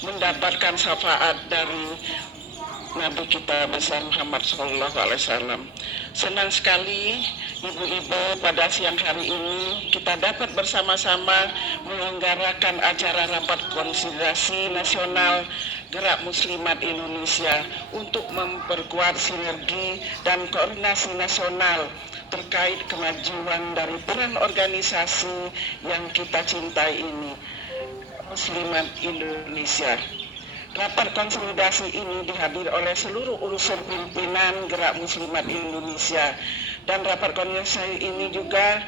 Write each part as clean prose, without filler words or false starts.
mendapatkan syafaat dari Nabi kita besar Muhammad SAW. Senang sekali ibu-ibu pada siang hari ini kita dapat bersama-sama menyelenggarakan acara rapat konsolidasi nasional Gerak Muslimat Indonesia untuk memperkuat sinergi dan koordinasi nasional terkait kemajuan dari peran organisasi yang kita cintai ini, Muslimat Indonesia. Rapat konsolidasi ini dihadiri oleh seluruh unsur pimpinan Gerak Muslimat Indonesia, dan rapat konsolidasi ini juga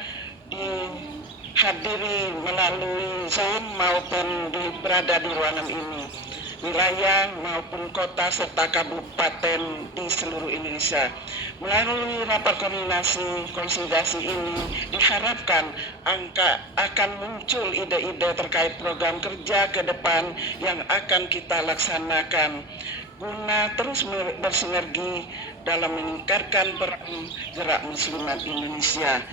dihadiri melalui Zoom maupun berada di ruangan ini, wilayah maupun kota serta kabupaten di seluruh Indonesia. Melalui rapat konsolidasi ini diharapkan akan muncul ide-ide terkait program kerja ke depan yang akan kita laksanakan guna terus bersinergi dalam meningkatkan peran Gerak Muslimat Indonesia,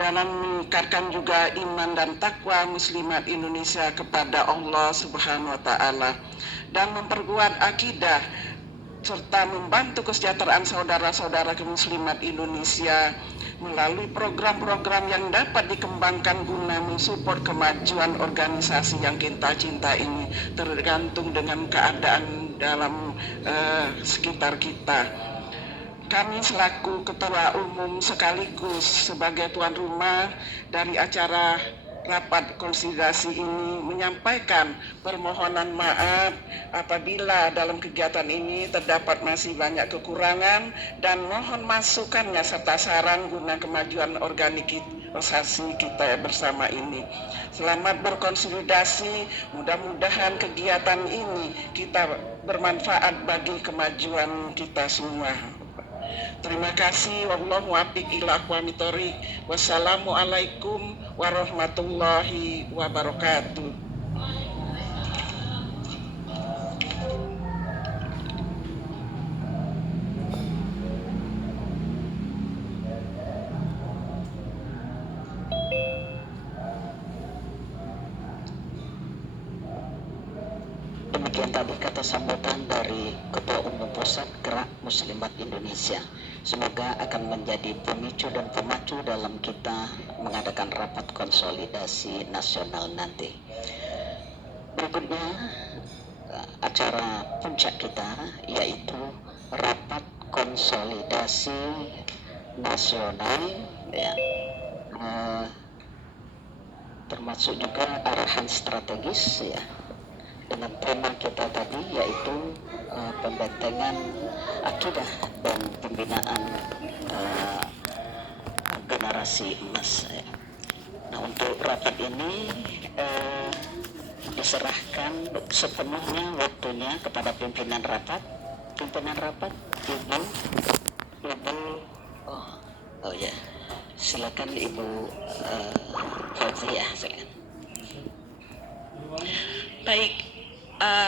dalam meningkatkan juga iman dan takwa Muslimat Indonesia kepada Allah Subhanahu wa Ta'ala, dan memperkuat akidah serta membantu kesejahteraan saudara-saudara Muslimat Indonesia melalui program-program yang dapat dikembangkan guna mensupport kemajuan organisasi yang kita cinta ini, tergantung dengan keadaan dalam sekitar kita. Kami selaku Ketua Umum sekaligus sebagai tuan rumah dari acara rapat konsolidasi ini menyampaikan permohonan maaf apabila dalam kegiatan ini terdapat masih banyak kekurangan, dan mohon masukannya serta saran guna kemajuan organisasi kita bersama ini. Selamat berkonsolidasi, mudah-mudahan kegiatan ini kita bermanfaat bagi kemajuan kita semua. Terima kasih. Wallahu a'lam bishawab. Wassalamualaikum warahmatullahi wabarakatuh. Demikian tadi kata sambutan dari Ketua Umum Pusat Gerak Muslimat Indonesia. Semoga akan menjadi pemicu dan pemacu dalam kita mengadakan rapat konsolidasi nasional nanti. Berikutnya acara puncak kita yaitu rapat konsolidasi nasional, ya, termasuk juga arahan strategis, ya, dengan tema kita tadi yaitu pembentengan akidah dan pembinaan generasi emas. Nah, untuk rapat ini diserahkan sepenuhnya waktunya kepada pimpinan rapat. Pimpinan rapat, Ibu, oh ya, silakan Ibu Fauziah, silakan. Baik,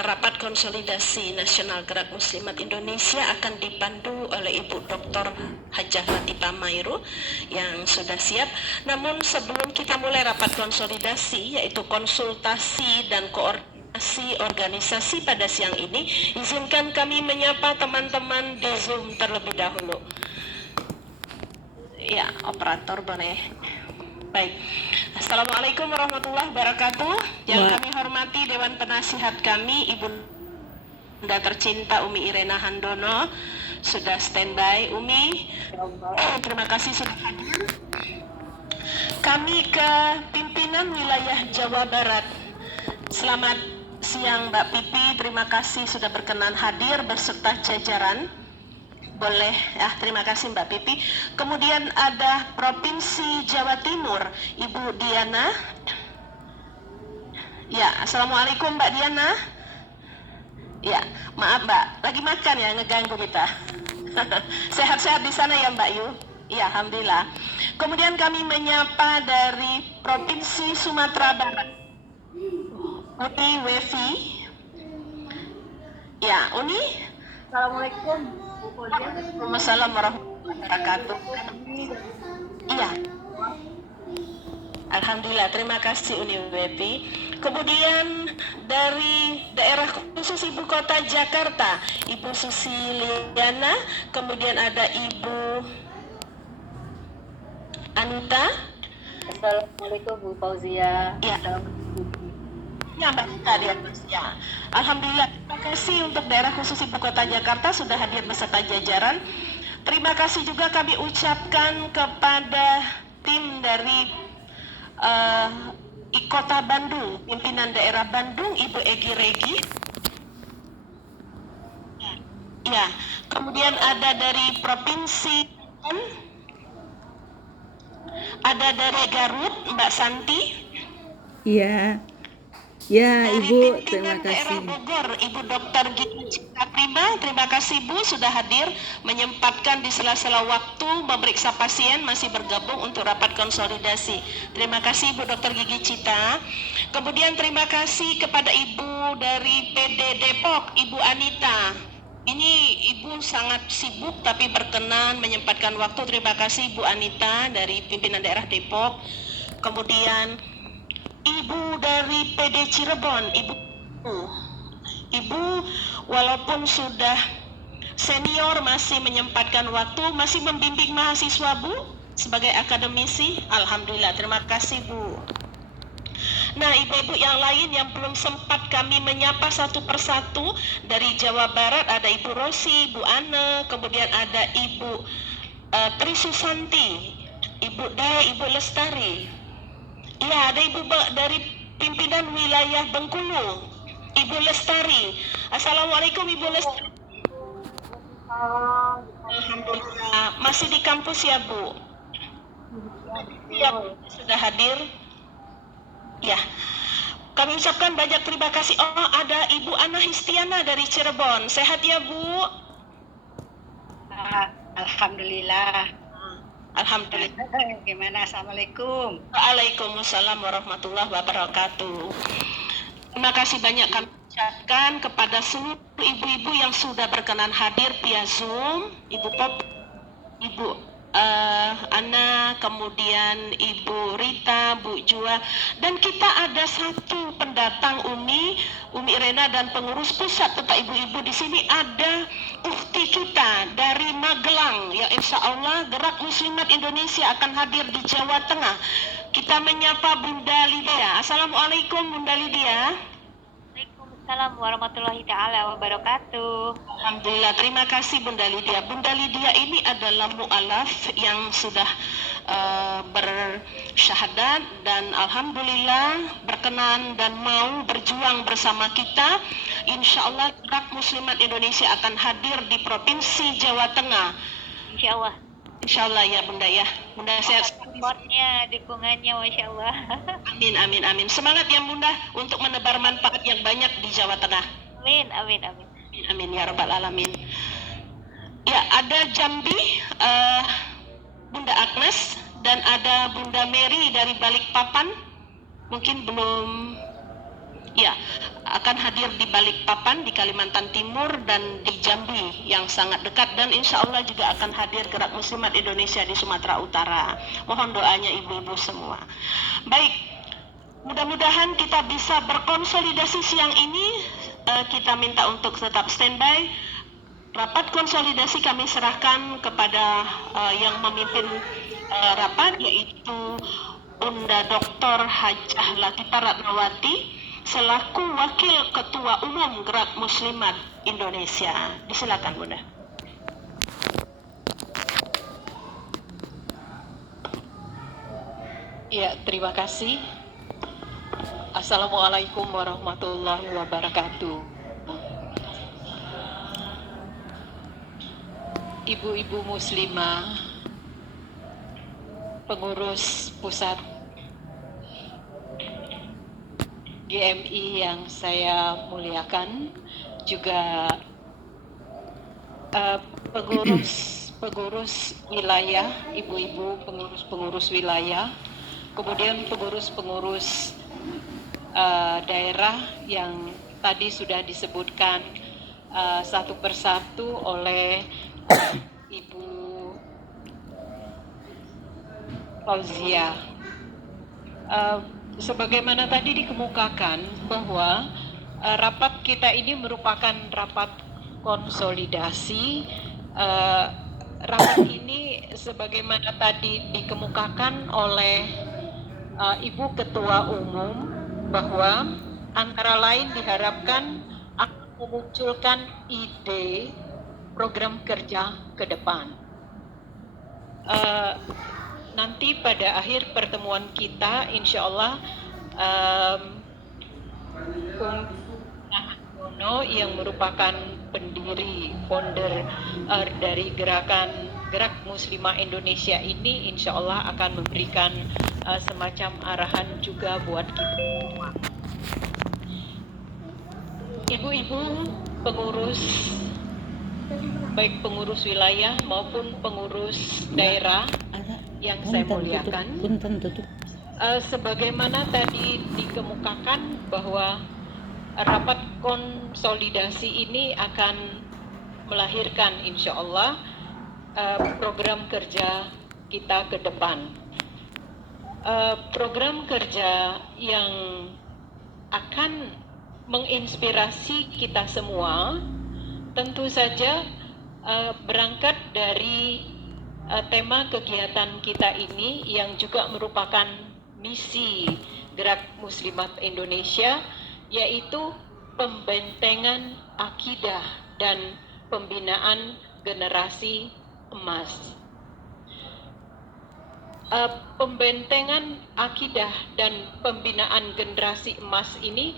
rapat konsolidasi nasional Gerak Muslimat Indonesia akan dipandu oleh Ibu Dr. Hajah Latifah Mairu yang sudah siap. Namun sebelum kita mulai rapat konsolidasi yaitu konsultasi dan koordinasi organisasi pada siang ini, izinkan kami menyapa teman-teman di Zoom terlebih dahulu. Ya, operator boleh. Baik, Assalamualaikum warahmatullahi wabarakatuh. Yang kami hormati Dewan Penasihat kami, Ibu Bunda tercinta Umi Irena Handono, sudah standby. Umi, terima kasih sudah hadir. Kami ke pimpinan wilayah Jawa Barat. Selamat siang Mbak Pipi, terima kasih sudah berkenan hadir beserta jajaran. Boleh, terima kasih Mbak Pipi. Kemudian ada Provinsi Jawa Timur, Ibu Diana. Ya, Assalamualaikum Mbak Diana. Ya, maaf Mbak, lagi makan ya, ngeganggu kita. Sehat-sehat di sana ya Mbak Yu? Ya, Alhamdulillah. Kemudian kami menyapa dari Provinsi Sumatera Barat, Uni Wevi. Ya, Uni. Assalamualaikum. Waalaikumsalam warahmatullahi wabarakatuh. Iya. Alhamdulillah, terima kasih Uni Wevi. Kemudian dari daerah khusus Ibu Kota Jakarta, Ibu Susiliana, kemudian ada Ibu Anita. Assalamualaikum Bu Fauzia. Ya. Ya, Mbak Anita di atas. Ya. Alhamdulillah, terima kasih untuk daerah khusus Ibu Kota Jakarta sudah hadir beserta jajaran. Terima kasih juga kami ucapkan kepada tim dari Kota Bandung, pimpinan daerah Bandung, Ibu Egi Regi. Ya, kemudian ada dari Provinsi, ada dari Garut, Mbak Santi. Iya. Ya, Dari Ibu, pimpinan terima daerah kasih. Bogor, Ibu Dr. Gita Cipta Prima, terima kasih Bu sudah hadir, menyempatkan di sela-sela waktu memeriksa pasien, masih bergabung untuk rapat konsolidasi. Terima kasih Ibu Dr. Gigi Cita. Kemudian terima kasih kepada Ibu dari PD Depok, Ibu Anita. Ini Ibu sangat sibuk tapi berkenan menyempatkan waktu. Terima kasih Bu Anita dari pimpinan daerah Depok. Kemudian Ibu dari PD Cirebon, Ibu walaupun sudah senior masih menyempatkan waktu, masih membimbing mahasiswa Bu sebagai akademisi. Alhamdulillah, terima kasih Bu. Nah, ibu-ibu yang lain yang belum sempat kami menyapa satu persatu, dari Jawa Barat ada Ibu Rosi, Bu Ana, kemudian ada Ibu Trisusanti, Ibu Daya, Ibu Lestari. Ya, ada Ibu dari pimpinan wilayah Bengkulu, Ibu Lestari. Assalamualaikum Ibu Lestari. Alhamdulillah, masih di kampus ya Bu? Ya, sudah hadir. Ya, kami ucapkan banyak terima kasih. Oh, ada Ibu Ana Histiana dari Cirebon. Sehat ya Bu? Alhamdulillah. Alhamdulillah. Gimana? Assalamualaikum. Waalaikumsalam warahmatullahi wabarakatuh. Terima kasih banyak kami ucapkan kepada seluruh ibu-ibu yang sudah berkenan hadir via Zoom, Ibu Pop, Ibu Ana, kemudian Ibu Rita, Bu Jua, dan kita ada satu pendatang Umi Rena dan pengurus pusat. Bapak Ibu-ibu di sini ada ukti kita dari Magelang, ya insya Allah Gerak Muslimat Indonesia akan hadir di Jawa Tengah. Kita menyapa Bunda Lydia. Assalamualaikum Bunda Lydia. Waalaikumsalam warahmatullahi taala wabarakatuh. Alhamdulillah, terima kasih Bunda Lydia. Bunda Lydia ini adalah mu'alaf yang sudah bersyahadat dan alhamdulillah berkenan dan mau berjuang bersama kita. Insya Allah Gerak Muslimat Indonesia akan hadir di Provinsi Jawa Tengah. Insya Allah. Insya Allah ya Bunda ya. Bunda sehat. Supportnya, dukungannya, masya Allah. Amin, amin, amin. Semangat ya Bunda untuk menebar manfaat yang banyak di Jawa Tengah. Amin, amin, amin. Amin, amin ya Rabbal Alamin. Ya, ada Jambi, Bunda Agnes, dan ada Bunda Mary dari Balikpapan. Mungkin belum, ya, akan hadir di Balikpapan, di Kalimantan Timur, dan di Jambi yang sangat dekat. Dan insya Allah juga akan hadir Gerak Muslimat Indonesia di Sumatera Utara. Mohon doanya ibu-ibu semua. Baik, mudah-mudahan kita bisa berkonsolidasi siang ini. Kita minta untuk tetap standby. Rapat konsolidasi kami serahkan kepada yang memimpin rapat, yaitu Bunda Dr. Hajah Latifah Ratnawati selaku Wakil Ketua Umum Gerak Muslimat Indonesia. Disilakan Bunda. Ya, terima kasih. Assalamualaikum warahmatullahi wabarakatuh. Ibu-ibu muslimah, pengurus pusat GMI yang saya muliakan, juga pengurus wilayah, ibu-ibu pengurus wilayah, kemudian pengurus daerah yang tadi sudah disebutkan satu persatu oleh Ibu Fauzia. Sebagaimana tadi dikemukakan bahwa rapat kita ini merupakan rapat konsolidasi. Eh, Rapat ini sebagaimana tadi dikemukakan oleh Ibu Ketua Umum bahwa antara lain diharapkan akan memunculkan ide program kerja ke depan. Nanti pada akhir pertemuan kita, insya Allah Yono yang merupakan pendiri founder dari Gerak Muslimah Indonesia ini, insya Allah akan memberikan semacam arahan juga buat kita semua. Ibu-ibu pengurus, baik pengurus wilayah maupun pengurus daerah yang saya muliakan, sebagaimana tadi dikemukakan bahwa rapat konsolidasi ini akan melahirkan insya Allah program kerja kita ke depan. Program kerja yang akan menginspirasi kita semua tentu saja berangkat dari tema kegiatan kita ini yang juga merupakan misi Gerak Muslimat Indonesia, yaitu pembentengan akidah dan pembinaan generasi emas. Pembentengan akidah dan pembinaan generasi emas ini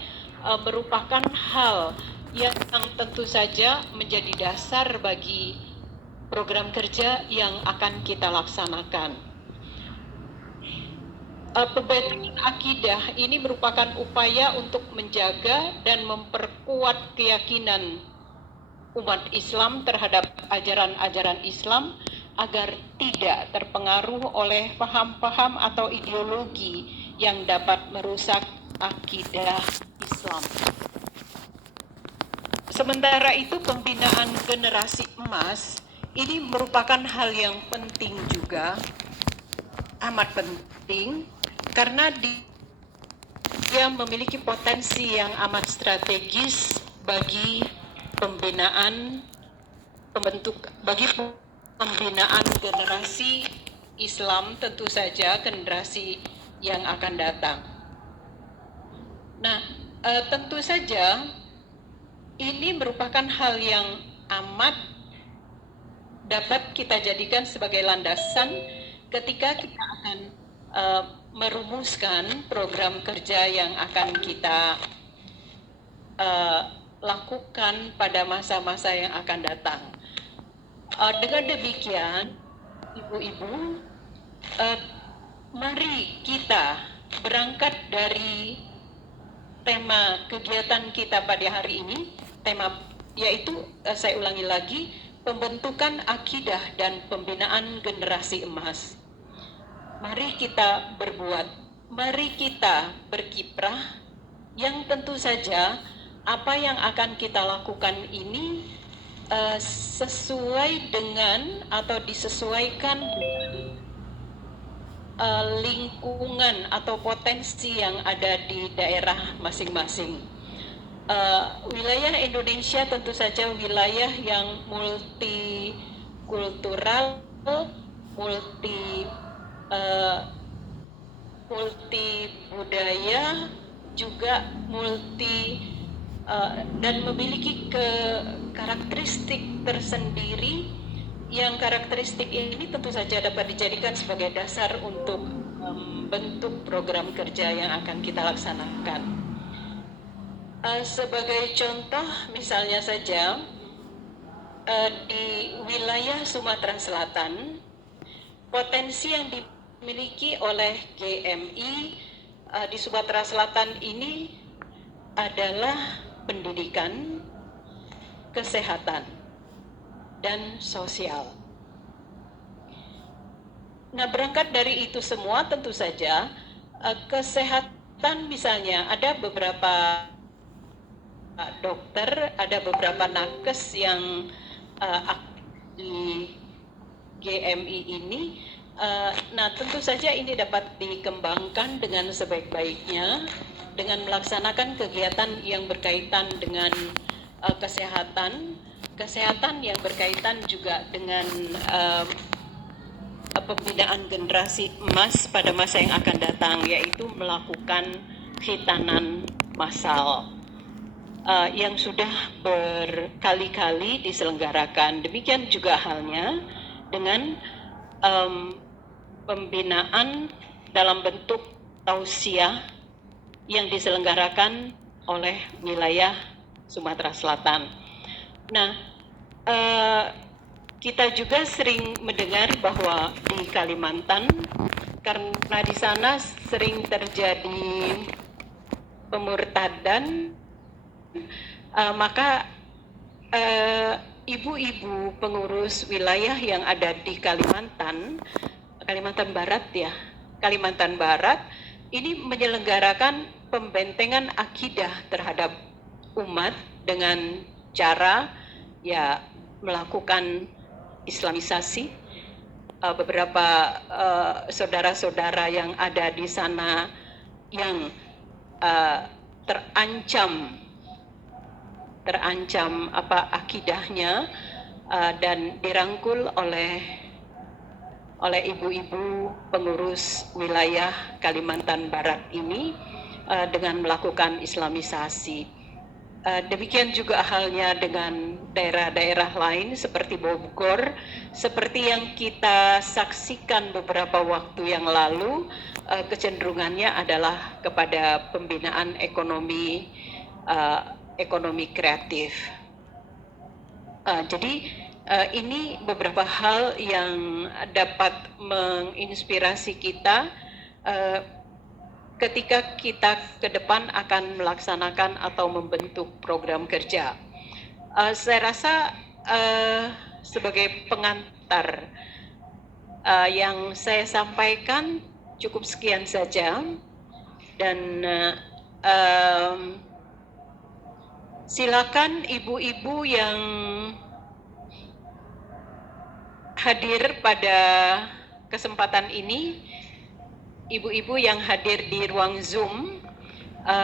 merupakan hal yang tentu saja menjadi dasar bagi program kerja yang akan kita laksanakan. Pembentengan akidah ini merupakan upaya untuk menjaga dan memperkuat keyakinan umat Islam terhadap ajaran-ajaran Islam agar tidak terpengaruh oleh paham-paham atau ideologi yang dapat merusak akidah Islam. Sementara itu, pembinaan generasi emas ini merupakan hal yang penting juga, amat penting, karena dia memiliki potensi yang amat strategis bagi pembinaan generasi Islam, tentu saja generasi yang akan datang. Nah, tentu saja ini merupakan hal yang amat dapat kita jadikan sebagai landasan ketika kita akan merumuskan program kerja yang akan kita lakukan pada masa-masa yang akan datang. Dengan demikian, ibu-ibu, mari kita berangkat dari tema kegiatan kita pada hari ini, tema yaitu, saya ulangi lagi, pembentukan akidah dan pembinaan generasi emas. Mari kita berbuat, mari kita berkiprah, yang tentu saja apa yang akan kita lakukan ini sesuai dengan atau disesuaikan dengan lingkungan atau potensi yang ada di daerah masing-masing. Wilayah Indonesia tentu saja wilayah yang multikultural, multi budaya, juga dan memiliki karakteristik tersendiri, yang karakteristik ini tentu saja dapat dijadikan sebagai dasar untuk membentuk program kerja yang akan kita laksanakan. Sebagai contoh, misalnya saja di wilayah Sumatera Selatan, potensi yang dimiliki oleh GMI di Sumatera Selatan ini adalah pendidikan, kesehatan, dan sosial. Nah, berangkat dari itu semua, tentu saja kesehatan, misalnya ada beberapa dokter, ada beberapa nakes yang di GMI ini Nah, tentu saja ini dapat dikembangkan dengan sebaik-baiknya dengan melaksanakan kegiatan yang berkaitan dengan kesehatan yang berkaitan juga dengan pembinaan generasi emas pada masa yang akan datang, yaitu melakukan khitanan massal yang sudah berkali-kali diselenggarakan. Demikian juga halnya dengan pembinaan dalam bentuk tausiah yang diselenggarakan oleh wilayah Sumatera Selatan. Nah, kita juga sering mendengar bahwa di Kalimantan, karena di sana sering terjadi pemurtadan, maka ibu-ibu pengurus wilayah yang ada di Kalimantan Barat ini menyelenggarakan pembentengan akidah terhadap umat dengan cara melakukan Islamisasi. Beberapa saudara-saudara yang ada di sana yang terancam akidahnya dan dirangkul oleh ibu-ibu pengurus wilayah Kalimantan Barat ini dengan melakukan Islamisasi. Demikian juga halnya dengan daerah-daerah lain seperti Bogor, seperti yang kita saksikan beberapa waktu yang lalu, kecenderungannya adalah kepada pembinaan ekonomi kreatif. Jadi ini beberapa hal yang dapat menginspirasi kita ketika kita ke depan akan melaksanakan atau membentuk program kerja. Saya rasa sebagai pengantar yang saya sampaikan cukup sekian saja, dan silakan ibu-ibu yang hadir pada kesempatan ini, ibu-ibu yang hadir di ruang Zoom,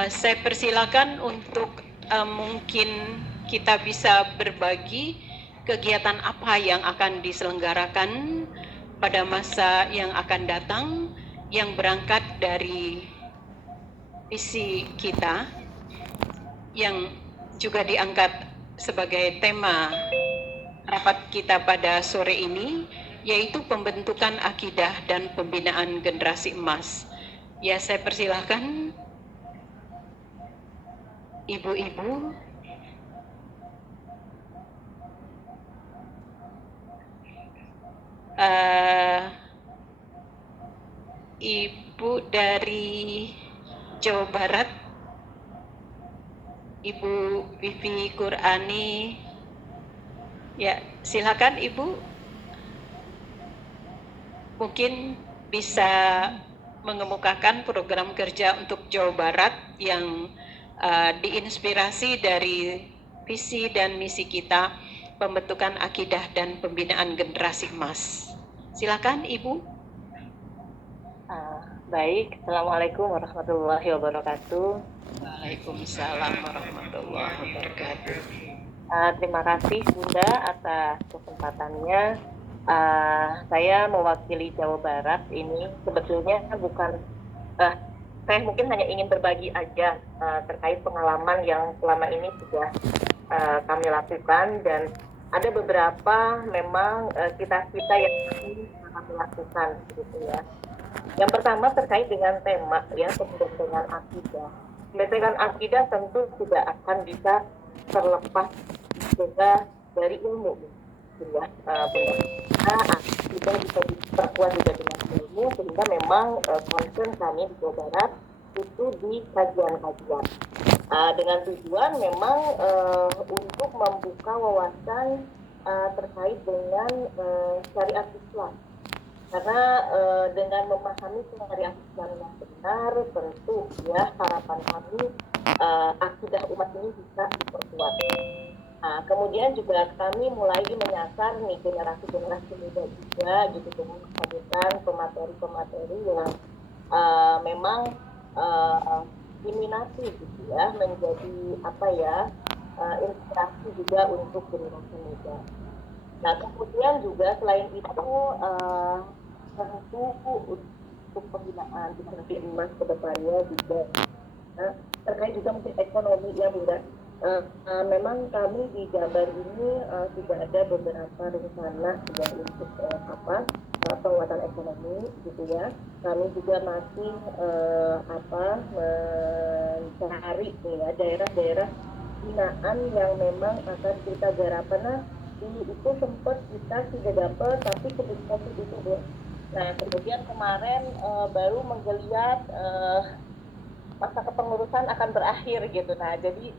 saya persilakan untuk mungkin kita bisa berbagi kegiatan apa yang akan diselenggarakan pada masa yang akan datang, yang berangkat dari visi kita yang juga diangkat sebagai tema rapat kita pada sore ini, yaitu pembentukan akidah dan pembinaan generasi emas. Ya, saya persilahkan ibu-ibu. Ibu dari Jawa Barat, Ibu Vivi Qurani. Ya, silakan Ibu. Mungkin bisa mengemukakan program kerja untuk Jawa Barat yang diinspirasi dari visi dan misi kita, pembentukan akidah dan pembinaan generasi emas. Silakan Ibu. Baik, Assalamualaikum warahmatullahi wabarakatuh. Waalaikumsalam warahmatullahi wabarakatuh. Terima kasih Bunda atas kesempatannya. Saya mewakili Jawa Barat ini sebetulnya bukan, saya mungkin hanya ingin berbagi aja terkait pengalaman yang selama ini sudah kami lakukan, dan ada beberapa memang kita yang ingin kami lakukan gitu ya. Yang pertama terkait dengan tema ya, pembentengan akidah. Pembentengan akidah tentu tidak akan bisa terlepas juga dari ilmu ya, akidah bisa diperkuat juga dengan ilmu, sehingga memang concern kami di Jawa Barat itu di kajian-kajian dengan tujuan memang untuk membuka wawasan terkait dengan syariat Islam. Karena dengan memahami syariat Islam yang benar, tentu ya harapan kami akidah umat ini bisa diperkuat. Nah, kemudian juga kami mulai menyasar nih generasi-generasi muda juga gitu dengan menghadirkan pemateri-pemateri yang memang diminati gitu ya, menjadi apa ya, inspirasi juga untuk generasi muda. Nah, kemudian juga selain itu tentu untuk pembinaan generasi emas ke depannya juga terkait juga mungkin ekonomi ya Bunda. Memang kami di Jabar ini sudah ada beberapa rencana juga untuk penguatan ekonomi gitu ya. Kami juga masih mencari ya daerah-daerah binaan yang memang akan kita garapan. Nah, dulu itu sempat kita sudah dapat tapi kemudian itu Bu. Nah, kemudian kemarin baru menggeliat masa kepengurusan akan berakhir gitu. Nah, jadi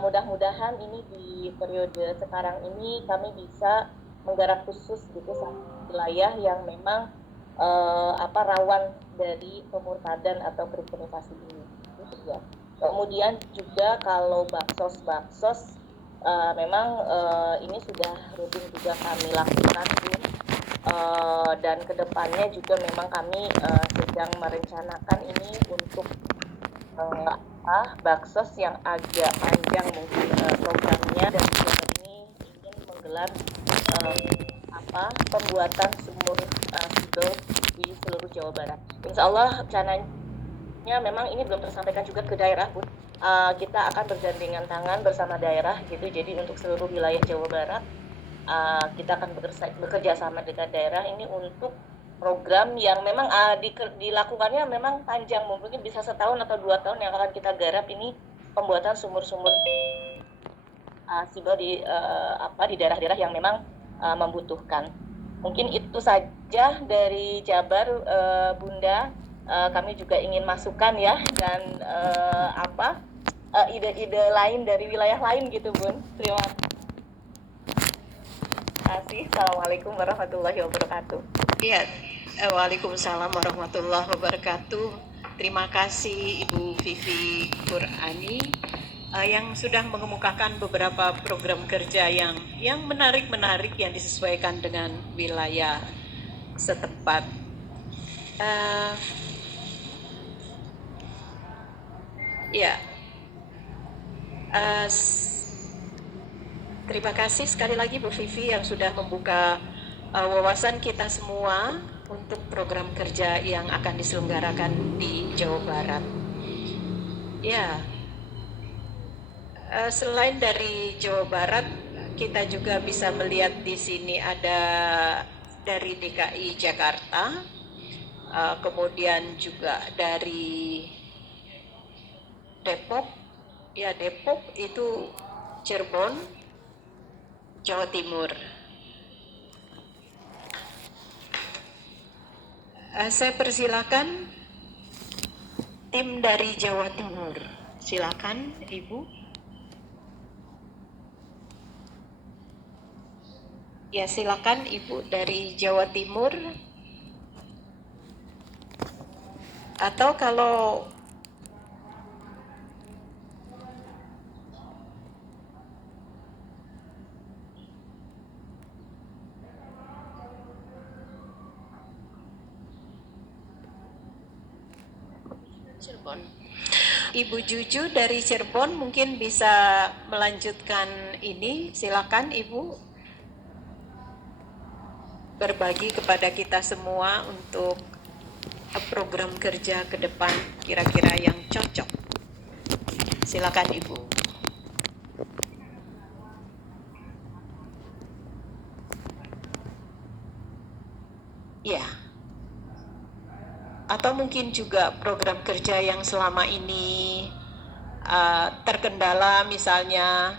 mudah-mudahan ini di periode sekarang ini kami bisa menggarap khusus gitu satu wilayah yang memang rawan dari pemurtadan atau kristenisasi ini. Gitu ya. Kemudian juga kalau baksos memang ini sudah rutin juga kami lakukan Bun. Dan kedepannya juga memang kami sedang merencanakan ini untuk baksos yang agak panjang mungkin programnya, dan juga ini ingin menggelar pembuatan sumur Sidol di seluruh Jawa Barat. Insya Allah rencananya memang ini belum tersampaikan juga ke daerah Bun. Kita akan bergandengan tangan bersama daerah gitu, jadi untuk seluruh wilayah Jawa Barat kita akan bekerja sama dengan daerah ini untuk program yang memang dilakukannya memang panjang, mungkin bisa setahun atau 2 tahun yang akan kita garap ini pembuatan sumur-sumur Sidol di daerah-daerah yang memang membutuhkan. Mungkin itu saja dari Jabar Bunda. Kami juga ingin masukkan ya, dan ide-ide lain dari wilayah lain gitu Bun. Terima kasih. Assalamualaikum warahmatullahi wabarakatuh. Iya, Waalaikumsalam warahmatullahi wabarakatuh. Terima kasih Ibu Vivi Qur'ani yang sudah mengemukakan beberapa program kerja yang menarik-menarik yang disesuaikan dengan wilayah setempat. Terima kasih sekali lagi Bu Vivi yang sudah membuka wawasan kita semua untuk program kerja yang akan diselenggarakan di Jawa Barat. Ya, selain dari Jawa Barat, kita juga bisa melihat di sini ada dari DKI Jakarta, kemudian juga dari Depok. Ya, Depok itu Cirebon, Jawa Timur. Saya persilakan tim dari Jawa Timur. Silakan Ibu. Ya, silakan Ibu dari Jawa Timur. Atau kalau Cirebon. Ibu Juju dari Cirebon mungkin bisa melanjutkan ini. Silakan Ibu berbagi kepada kita semua untuk program kerja ke depan kira-kira yang cocok. Silakan Ibu. Ya. Atau mungkin juga program kerja yang selama ini terkendala misalnya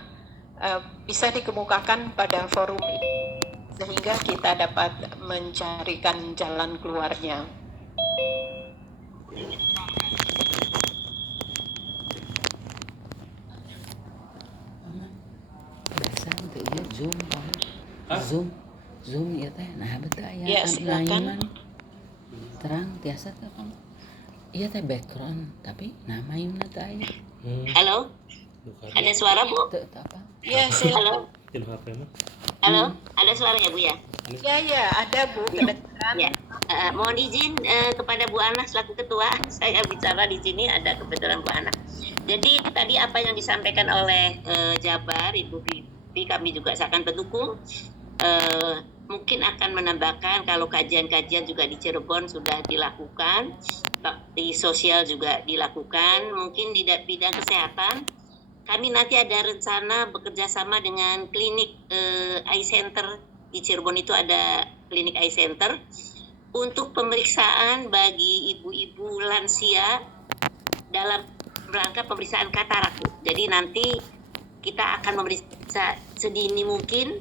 bisa dikemukakan pada forum ini sehingga kita dapat mencarikan jalan keluarnya. Biasa untuk dia Zoom ya teh. Nah betul Ya, silakan. terang biasa tuh kan. Iya teh background tapi nama imna teh aya. Halo, ada suara Bu? Teu apa? Ya, silakan. Halo, ada suara ya Bu ya? Ya, ada Bu, kedengaran. Ya. Mohon izin kepada Bu Ana selaku ketua, saya bicara di sini ada kebetulan Bu Ana. Jadi tadi apa yang disampaikan oleh Jabar, Ibu Vivi, kami juga akan mendukung. Mungkin akan menambahkan kalau kajian-kajian juga di Cirebon sudah dilakukan, bakti sosial juga dilakukan, mungkin di bidang kesehatan. Kami nanti ada rencana bekerja sama dengan klinik eye center di Cirebon, itu ada klinik eye center untuk pemeriksaan bagi ibu-ibu lansia dalam rangka pemeriksaan katarak. Jadi nanti kita akan memeriksa sedini mungkin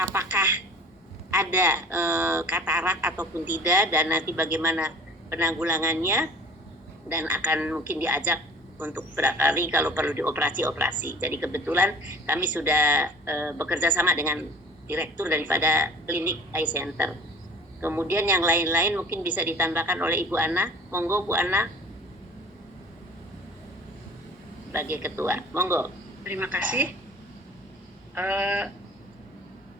apakah ada katarak ataupun tidak, dan nanti bagaimana penanggulangannya, dan akan mungkin diajak untuk barangkali kalau perlu dioperasi. Jadi kebetulan kami sudah bekerja sama dengan direktur daripada klinik eye center. Kemudian yang lain-lain mungkin bisa ditambahkan oleh Ibu Ana. Monggo Bu Ana sebagai ketua. Monggo. Terima kasih.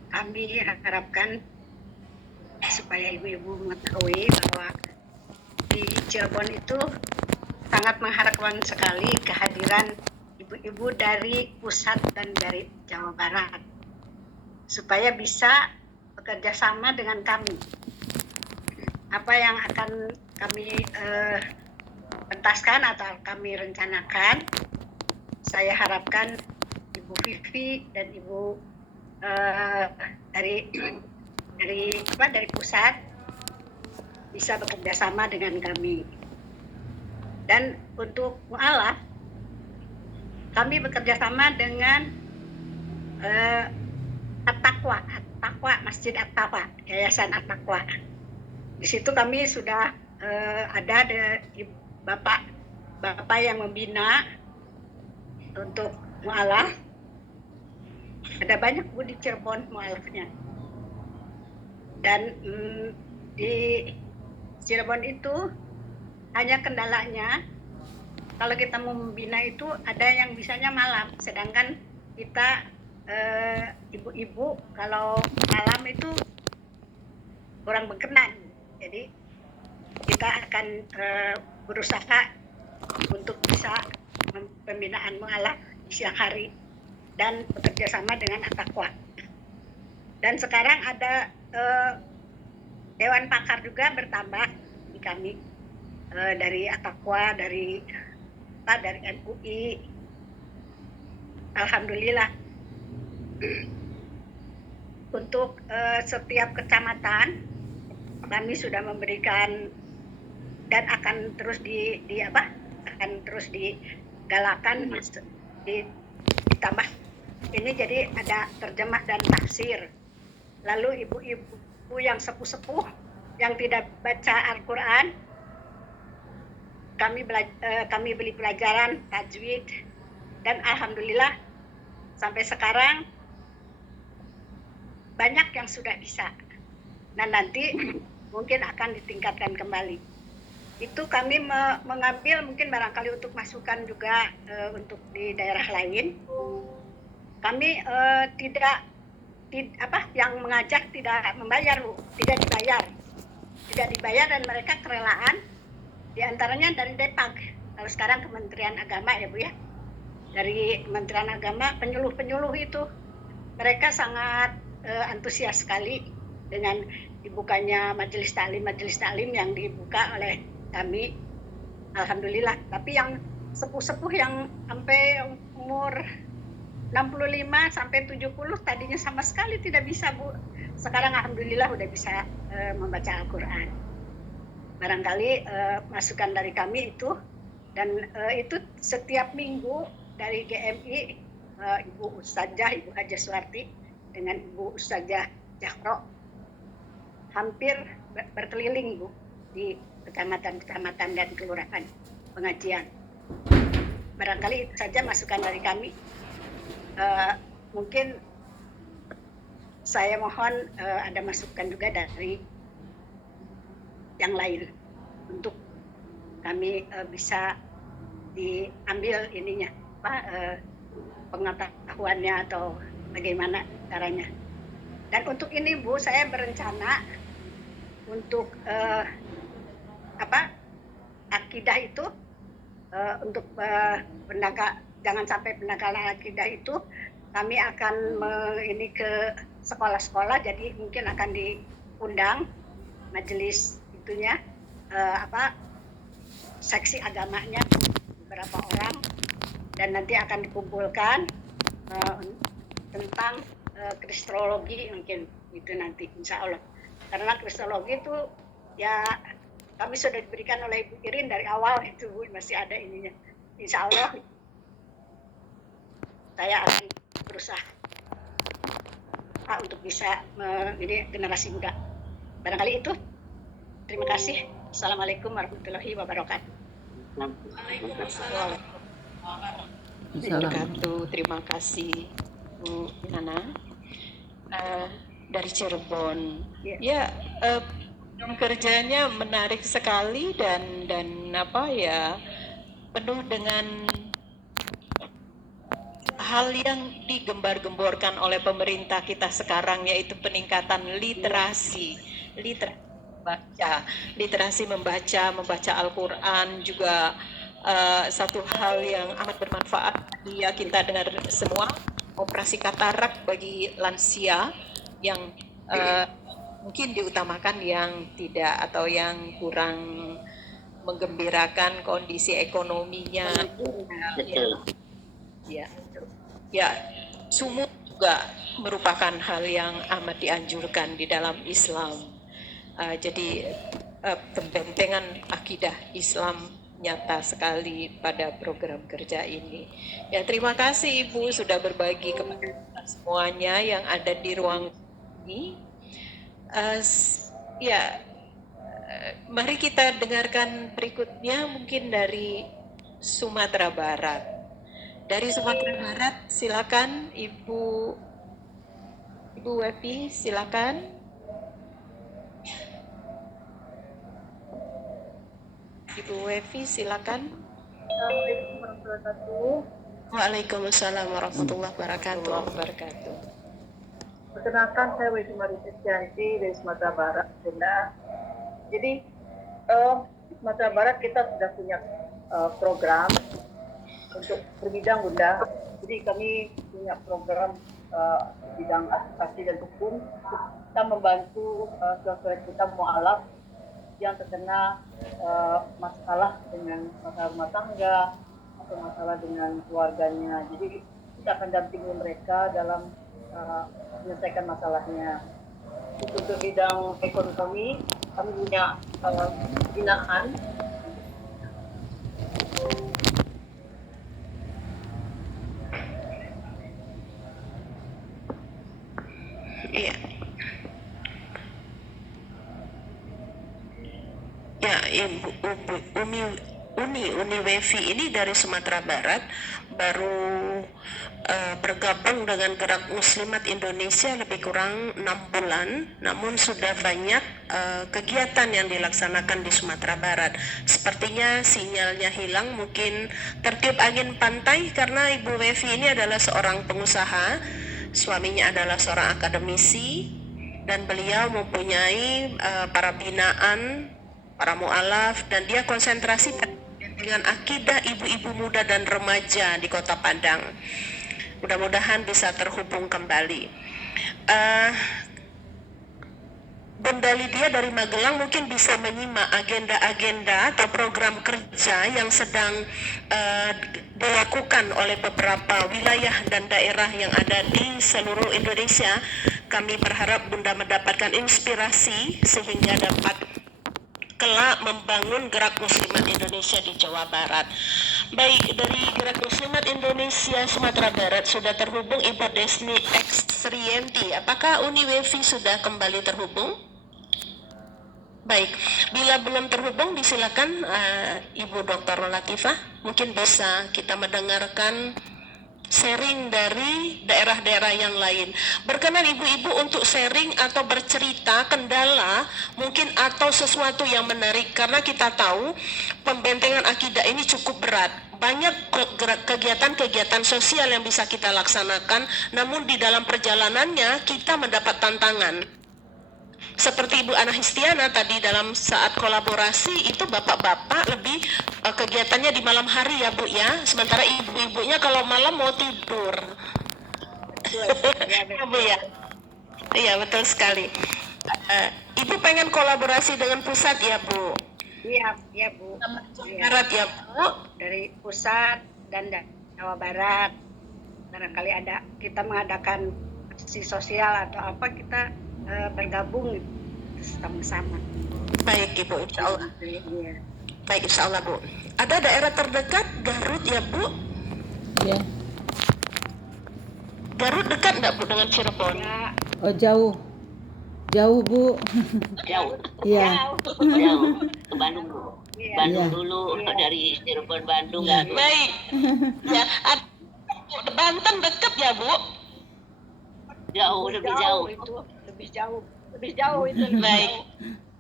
Kami harapkan supaya ibu-ibu mengetahui bahwa di Cirebon itu sangat mengharapkan sekali kehadiran ibu-ibu dari pusat dan dari Jawa Barat supaya bisa bekerja sama dengan kami. Apa yang akan kami pentaskan atau kami rencanakan, saya harapkan Ibu Vivi dan Ibu dari pusat bisa bekerja sama dengan kami. Dan untuk mu'alaf, kami bekerja sama dengan At-Taqwa, Masjid At-Taqwa, Yayasan At-Taqwa. Di situ kami sudah ada bapak yang membina untuk mu'alaf. Ada banyak Bu di Cirebon mu'alafnya. Dan di Cirebon itu hanya kendalanya kalau kita mau membina itu ada yang bisanya malam, sedangkan kita ibu-ibu kalau malam itu kurang berkenan. Jadi kita akan berusaha untuk bisa pembinaan mu'alaf di siang hari dan bekerja sama dengan At-Taqwa. Dan sekarang ada Dewan Pakar juga bertambah di kami. Dari At-Taqwa, dari MUI. Alhamdulillah. Untuk setiap kecamatan kami sudah memberikan dan akan terus digalakan ditambah ini, jadi ada terjemah dan tafsir. Lalu ibu-ibu yang sepuh-sepuh yang tidak baca Al-Quran, kami beli pelajaran tajwid, dan alhamdulillah sampai sekarang banyak yang sudah bisa. Nah nanti mungkin akan ditingkatkan kembali. Itu kami mengambil mungkin barangkali untuk masukan juga untuk di daerah lain. Kami yang mengajak tidak membayar Bu, tidak dibayar dan mereka kerelaan. Di antaranya dari Depag, kalau sekarang Kementerian Agama ya Bu ya, dari Kementerian Agama, penyuluh-penyuluh itu mereka sangat antusias sekali dengan dibukanya majelis taklim yang dibuka oleh kami, alhamdulillah. Tapi yang sepuh-sepuh yang sampai umur 65 sampai 70 tadinya sama sekali tidak bisa Bu, sekarang alhamdulillah udah bisa membaca Al-Quran. Barangkali masukan dari kami itu, dan itu setiap minggu dari GMI, Ibu Ustazah, Ibu Hajah Suwarti dengan Ibu Ustazah Jahro hampir berkeliling Bu di kecamatan-kecamatan dan kelurahan pengajian. Barangkali itu saja masukan dari kami. Mungkin saya mohon ada masukan juga dari yang lain untuk kami bisa diambil pengetahuannya atau bagaimana caranya. Dan untuk ini Bu, saya berencana untuk akidah itu untuk jangan sampai pendangkalan akidah itu kami akan ini ke sekolah-sekolah, jadi mungkin akan diundang majelis itunya seksi agamanya beberapa orang, dan nanti akan dikumpulkan tentang kristologi mungkin itu nanti insya Allah, karena kristologi itu ya kami sudah diberikan oleh Ibu Irin dari awal itu Bu, masih ada ininya. Insya Allah saya akan berusaha untuk bisa ini generasi muda. Barangkali itu. Terima kasih. Assalamualaikum warahmatullahi wabarakatuh. Waalaikumsalam wabarakatuh. Terima kasih Bu Nana dari Cirebon. Ya, kerjanya menarik sekali dan penuh dengan hal yang digembar-gemborkan oleh pemerintah kita sekarang, yaitu peningkatan literasi membaca Al-Quran juga satu hal yang amat bermanfaat bagi kita dengar semua. Operasi katarak bagi lansia yang mungkin diutamakan yang tidak atau yang kurang menggembirakan kondisi ekonominya. Ya, sumur juga merupakan hal yang amat dianjurkan di dalam Islam. Jadi pembentengan akidah Islam nyata sekali pada program kerja ini. Ya, terima kasih Ibu sudah berbagi kepada kita semuanya yang ada di ruang ini. Mari kita dengarkan berikutnya mungkin dari Sumatera Barat. Dari Sumatera Barat, silakan Ibu Wevi, silakan. Ibu Wevi, silakan. Assalamualaikum warahmatullahi wabarakatuh. Waalaikumsalam warahmatullahi wabarakatuh. Perkenalkan, saya Wevi Maritianti dari Sumatera Barat, Bunda. Jadi di Sumatera Barat kita sudah punya program untuk berbidang, Bunda. Jadi kami punya program bidang advokasi dan hukum. Kita membantu saudara kita mualaf yang terkena masalah dengan masalah rumah tangga atau masalah dengan keluarganya. Jadi kita akan dampingi mereka dalam menyelesaikan masalahnya. Untuk bidang ekonomi, kami punya binaan Iya. Ya, Ibu Uni Wevi ini dari Sumatera Barat baru bergabung dengan Gerak Muslimat Indonesia lebih kurang 6 bulan, namun sudah banyak kegiatan yang dilaksanakan di Sumatera Barat. Sepertinya sinyalnya hilang, mungkin tertiup angin pantai karena Ibu Wevi ini adalah seorang pengusaha, suaminya adalah seorang akademisi, dan beliau mempunyai para binaan, para mu'alaf, dan dia konsentrasi dengan akidah ibu-ibu muda dan remaja di Kota Padang. Mudah-mudahan bisa terhubung kembali. Bunda Lydia dari Magelang mungkin bisa menyimak agenda-agenda atau program kerja yang sedang dilakukan oleh beberapa wilayah dan daerah yang ada di seluruh Indonesia. Kami berharap Bunda mendapatkan inspirasi sehingga dapat kelak membangun Gerak Muslimat Indonesia di Jawa Barat. Baik, dari Gerak Muslimat Indonesia Sumatera Barat sudah terhubung Ibu Desni Eksrienti. Apakah Uni Wevi sudah kembali terhubung? Baik, bila belum terhubung disilakan Ibu Dr. Latifah, mungkin bisa kita mendengarkan sharing dari daerah-daerah yang lain. Berkenan ibu-ibu untuk sharing atau bercerita kendala mungkin atau sesuatu yang menarik, karena kita tahu pembentengan akidah ini cukup berat. banyak kegiatan-kegiatan sosial yang bisa kita laksanakan, namun di dalam perjalanannya kita mendapat tantangan. Seperti Ibu Ana Histiana tadi dalam saat kolaborasi itu bapak-bapak lebih kegiatannya di malam hari ya Bu ya, sementara ibu-ibunya kalau malam mau tidur. Ya Bu ya. Iya betul sekali. Ibu pengen kolaborasi dengan pusat ya Bu? Iya Bu. Barat ya Bu? Dari pusat dan Jawa Barat. Barangkali ada kita mengadakan aksi sosial atau apa, kita bergabung sama-sama. Baik Ibu, insya Allah. Iya. Baik insya Allah Bu. Ada daerah terdekat Garut ya Bu? Ya. Garut dekat nggak Bu dengan Cirebon? Ya, Oh jauh. Jauh Bu. Jauh. Iya. Jauh. Ke Bandung dulu. iya. Bandung Iya. dulu, dari Cirebon Bandung Iya. Garut. Baik. Ya, Banten dekat ya Bu? Jauh, lebih jauh. Itu lebih jauh itu lebih Baik. jauh.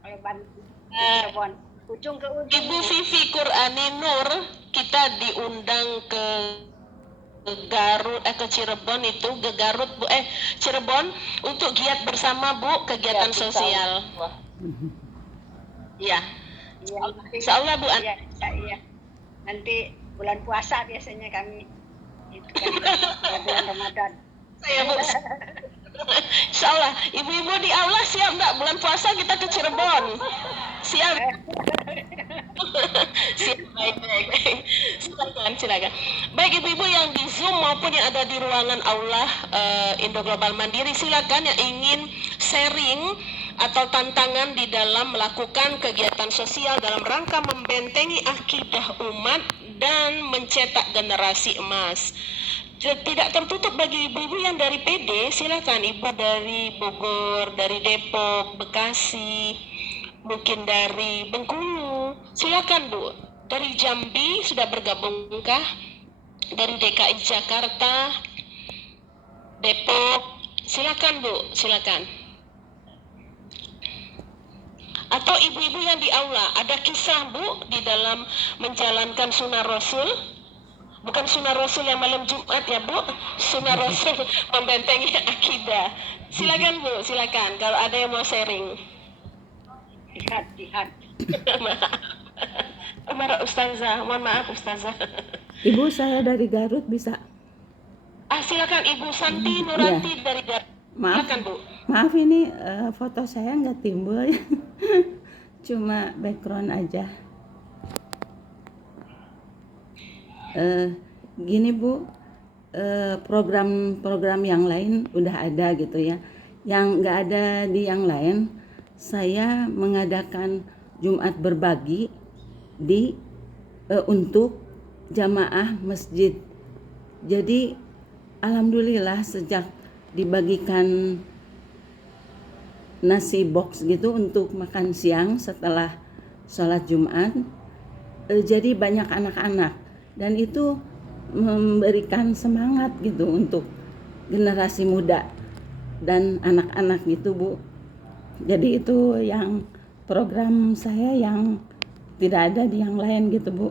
Kalau Bandung, Cirebon, ujung ke ujung. Ibu Vivi Qur'ani Nur, kita diundang ke Garut, ke Cirebon itu, ke Garut Bu, Cirebon untuk giat bersama Bu, kegiatan sosial. Iya. Iya, Insya Allah Bu. iya. Nanti bulan puasa biasanya kami itu kan bulan Ramadan. Saya Bu. Insya Allah, ibu-ibu di aula siap nggak bulan puasa kita ke Cirebon? Siap. Siap, baik. Silakan. Baik ibu-ibu yang di Zoom maupun yang ada di ruangan aula Indo Global Mandiri, silakan yang ingin sharing atau tantangan di dalam melakukan kegiatan sosial dalam rangka membentengi akidah umat dan mencetak generasi emas. Tidak tertutup bagi ibu-ibu yang dari PD, silakan ibu dari Bogor, dari Depok, Bekasi, mungkin dari Bengkulu, silakan Bu. Dari Jambi sudah bergabungkah? Dari DKI Jakarta, Depok, silakan Bu, silakan. Atau ibu-ibu yang di aula, ada kisah Bu di dalam menjalankan sunnah Rasul? Bukan sunnah Rasul yang malam Jumat ya Bu, sunnah Rasul membentengi akidah. Silakan Bu, silakan kalau ada yang mau sharing. Jihad. Marah Ustazah, mohon maaf Ustazah. Ibu saya dari Garut bisa. Silakan Ibu Santi Nuranti dari Garut. Maaf. Silakan Bu. Maaf ini foto saya nggak timbul ya. Cuma background aja. Gini Bu, program-program yang lain udah ada gitu ya. Yang nggak ada di yang lain, saya mengadakan Jumat berbagi untuk jamaah masjid. Jadi alhamdulillah sejak dibagikan nasi box gitu untuk makan siang setelah sholat Jumat, jadi banyak anak-anak. Dan itu memberikan semangat gitu untuk generasi muda dan anak-anak gitu Bu. Jadi itu yang program saya yang tidak ada di yang lain gitu Bu.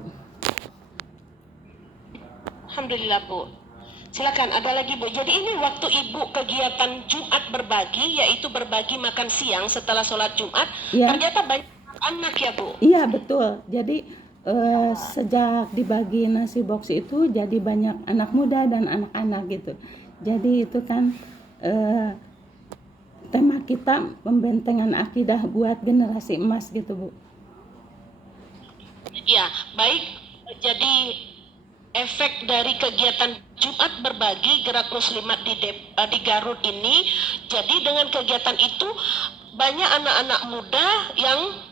Alhamdulillah Bu. Silakan ada lagi Bu. Jadi ini waktu Ibu kegiatan Jumat berbagi, yaitu berbagi makan siang setelah sholat Jumat, Ya. ternyata banyak anak ya Bu. Iya betul. Jadi sejak dibagi nasi box itu jadi banyak anak muda dan anak-anak gitu. Jadi itu kan tema kita pembentengan akidah buat generasi emas gitu Bu. Ya, baik. Jadi efek dari kegiatan Jumat berbagi Gerak Muslimat di Garut ini, jadi dengan kegiatan itu banyak anak-anak muda yang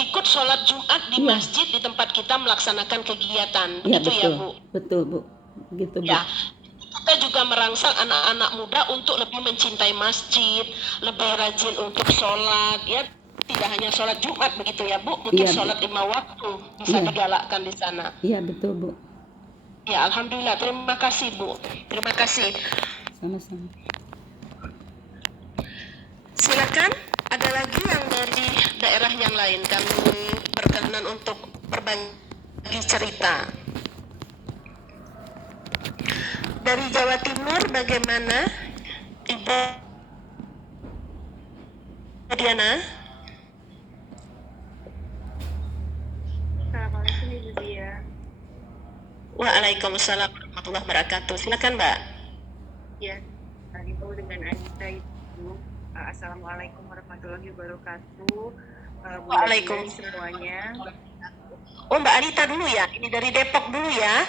ikut sholat Jumat di masjid di tempat kita melaksanakan kegiatan. Iya Begitu betul. ya Bu? Betul Bu. Gitu Bu. Ya. Kita juga merangsang anak-anak muda untuk lebih mencintai masjid, lebih rajin untuk sholat, ya. Tidak hanya sholat Jumat begitu ya Bu, mungkin Iya, Bu. sholat 5 waktu bisa Iya. digalakkan di sana. Iya betul Bu. Ya, alhamdulillah. Terima kasih Bu. Terima kasih. Sama-sama. Silakan. Ada lagi yang dari daerah yang lain, kami berkenan untuk berbagi cerita. dari Jawa Timur bagaimana? Ibu Diana? Assalamualaikum Ibu Zia. Waalaikumsalam warahmatullahi wabarakatuh. Silakan Mbak. Ya, Ibu dengan Anita Ibu. Assalamualaikum warahmatullahi wabarakatuh. Waalaikumsalam semuanya. Oh Mbak Anita dulu ya, ini dari Depok dulu ya.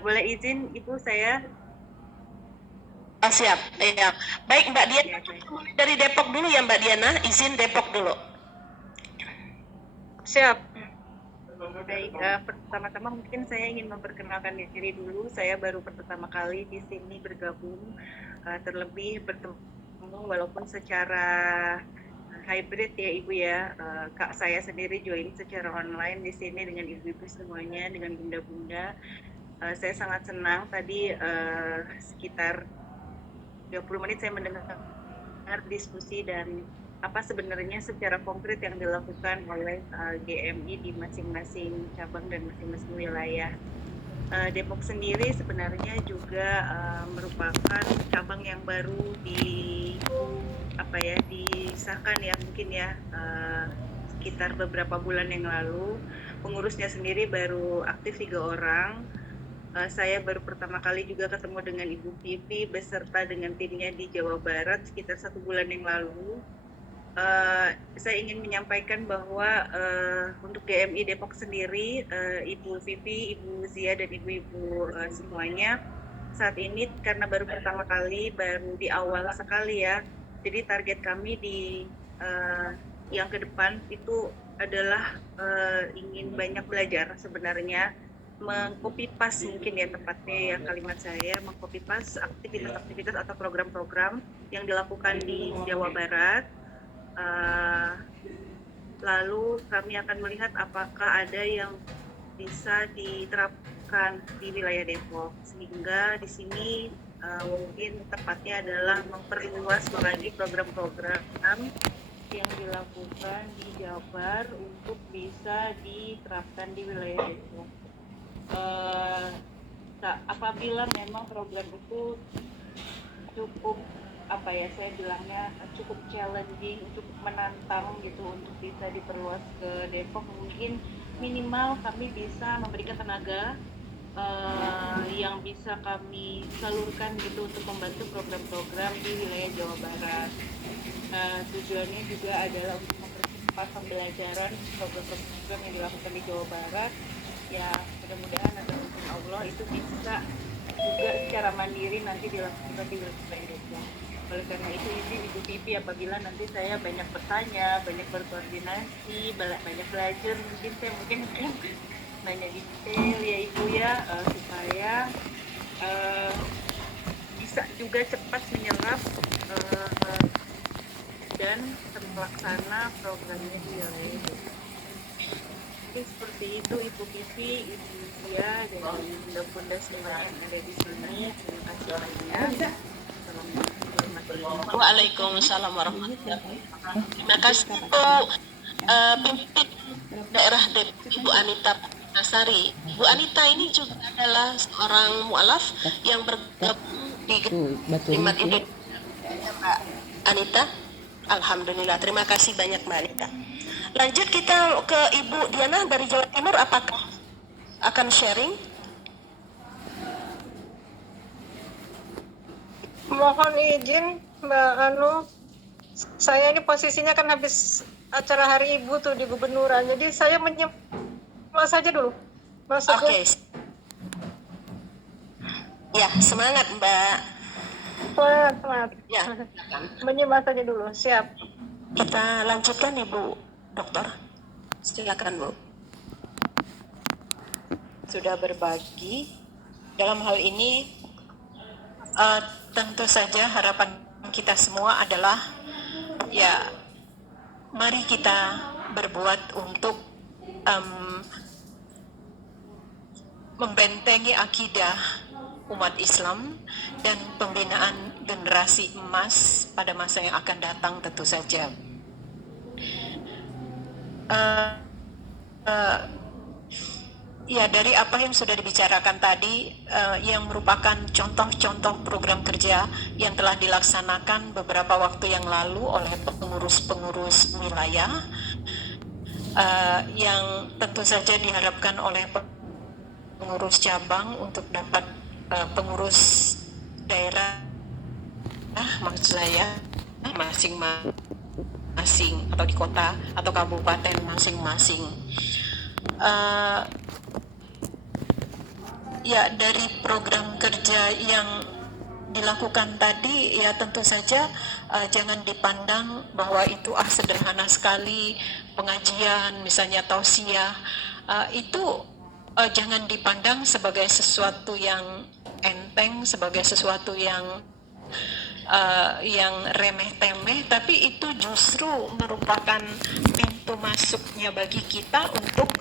Boleh izin Ibu saya? Oh, siap. Ya. Baik Mbak Diana, Ya, baik. dari Depok dulu ya Mbak Diana, izin Depok dulu. Siap. Baik, pertama-tama mungkin saya ingin memperkenalkan diri dulu. Saya baru pertama kali di sini bergabung, terlebih bertemu walaupun secara hybrid ya Ibu ya. Kak saya sendiri join secara online di sini dengan ibu-ibu semuanya, dengan bunda-bunda. Saya sangat senang tadi sekitar 30 menit saya mendengar diskusi dan apa sebenarnya secara konkret yang dilakukan oleh GMI di masing-masing cabang dan masing-masing wilayah. Depok sendiri sebenarnya juga merupakan cabang yang baru disahkan ya mungkin ya sekitar beberapa bulan yang lalu. Pengurusnya sendiri baru aktif 3 orang. Saya baru pertama kali juga ketemu dengan Ibu Vivi beserta dengan timnya di Jawa Barat sekitar 1 bulan yang lalu. Saya ingin menyampaikan bahwa untuk GMI Depok sendiri, Ibu Vivi, Ibu Zia, dan ibu-ibu semuanya saat ini karena baru pertama kali, baru di awal sekali ya. Jadi target kami di yang ke depan itu adalah ingin banyak belajar sebenarnya, meng-copy paste mungkin ya tepatnya ya kalimat saya, meng-copy paste aktivitas-aktivitas atau program-program yang dilakukan di Jawa Barat. Lalu kami akan melihat apakah ada yang bisa diterapkan di wilayah Depok, sehingga di sini mungkin tepatnya adalah memperluas lagi program-program yang dilakukan di Jabar untuk bisa diterapkan di wilayah Depok. Apabila memang program itu cukup saya bilangnya cukup challenging, cukup menantang gitu untuk bisa diperluas ke Depok, mungkin minimal kami bisa memberikan tenaga yang bisa kami salurkan gitu untuk membantu program-program di wilayah Jawa Barat. Tujuannya juga adalah untuk mempercepat pembelajaran program-program yang dilakukan di Jawa Barat. Ya mudah-mudahan atas izin Allah itu bisa juga secara mandiri nanti dilakukan di wilayah Depok. Oleh karena itu Ibu Vivi, apabila nanti saya banyak bertanya, banyak berkoordinasi, banyak belajar, mungkin saya nanya detail ya Ibu ya, supaya bisa juga cepat menyerap dan terlaksana programnya di wilayah Depok. Seperti itu Ibu Vivi, Ibu Zia, dan bunda-bunda semua yang ada di sini. Terima kasih banyak. Waalaikumsalam warahmatullahi wabarakatuh. Terima kasih Bu pimpin daerah Depok Ibu Anita Nasari. Bu Anita ini juga adalah seorang mualaf yang bergabung di Jemaat Indonesia. Mbak Anita, alhamdulillah, terima kasih banyak Mbak Anita. Lanjut kita ke Ibu Diana dari Jawa Timur, apakah akan sharing? Mohon izin Mbak Anu, saya ini posisinya kan habis acara Hari Ibu tuh di Gubernuran, jadi saya menyimak saja dulu. Oke. Ya, semangat Mbak. Semangat. Ya. Menyimak saja dulu, siap. Kita lanjutkan Ibu Dokter. Silakan Bu. Sudah berbagi dalam hal ini. Tentu saja harapan kita semua adalah ya mari kita berbuat untuk membentengi akidah umat Islam dan pembinaan generasi emas pada masa yang akan datang tentu saja. Ya, dari apa yang sudah dibicarakan tadi, yang merupakan contoh-contoh program kerja yang telah dilaksanakan beberapa waktu yang lalu oleh pengurus-pengurus wilayah, yang tentu saja diharapkan oleh pengurus cabang untuk dapat pengurus daerah, maksud saya masing-masing atau di kota atau kabupaten masing-masing. Ya, dari program kerja yang dilakukan tadi, ya tentu saja jangan dipandang bahwa itu sederhana sekali pengajian, misalnya tausiah, itu jangan dipandang sebagai sesuatu yang enteng, sebagai sesuatu yang remeh-temeh, tapi itu justru merupakan pintu masuknya bagi kita untuk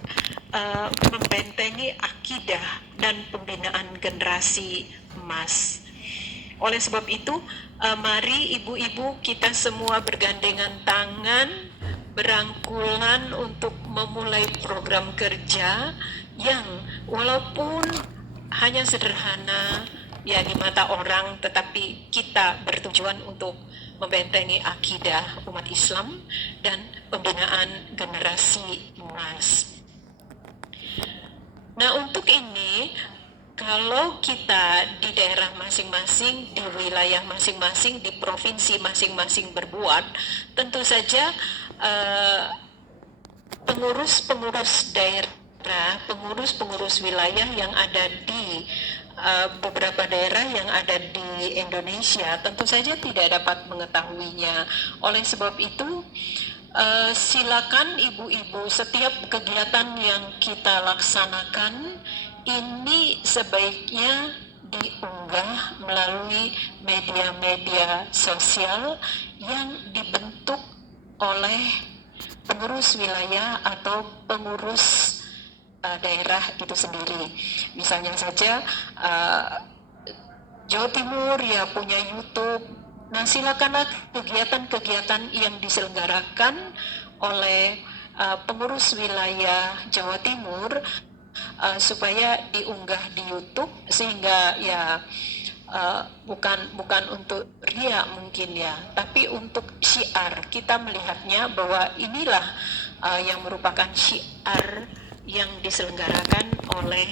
membentengi akidah dan pembinaan generasi emas. Oleh sebab itu, mari ibu-ibu kita semua bergandengan tangan, berangkulan untuk memulai program kerja yang walaupun hanya sederhana ya di mata orang, tetapi kita bertujuan untuk membentengi akidah umat Islam dan pembinaan generasi emas. Nah, untuk ini, kalau kita di daerah masing-masing, di wilayah masing-masing, di provinsi masing-masing berbuat, tentu saja pengurus-pengurus daerah, pengurus-pengurus wilayah yang ada di beberapa daerah yang ada di Indonesia tentu saja tidak dapat mengetahuinya. Oleh sebab itu, silakan ibu-ibu, setiap kegiatan yang kita laksanakan ini sebaiknya diunggah melalui media-media sosial yang dibentuk oleh pengurus wilayah atau pengurus daerah itu sendiri. Misalnya saja Jawa Timur ya punya YouTube. Nah, silakanlah kegiatan-kegiatan yang diselenggarakan oleh pengurus wilayah Jawa Timur supaya diunggah di YouTube, sehingga ya bukan untuk ria mungkin ya, tapi untuk syiar. Kita melihatnya bahwa inilah yang merupakan syiar yang diselenggarakan oleh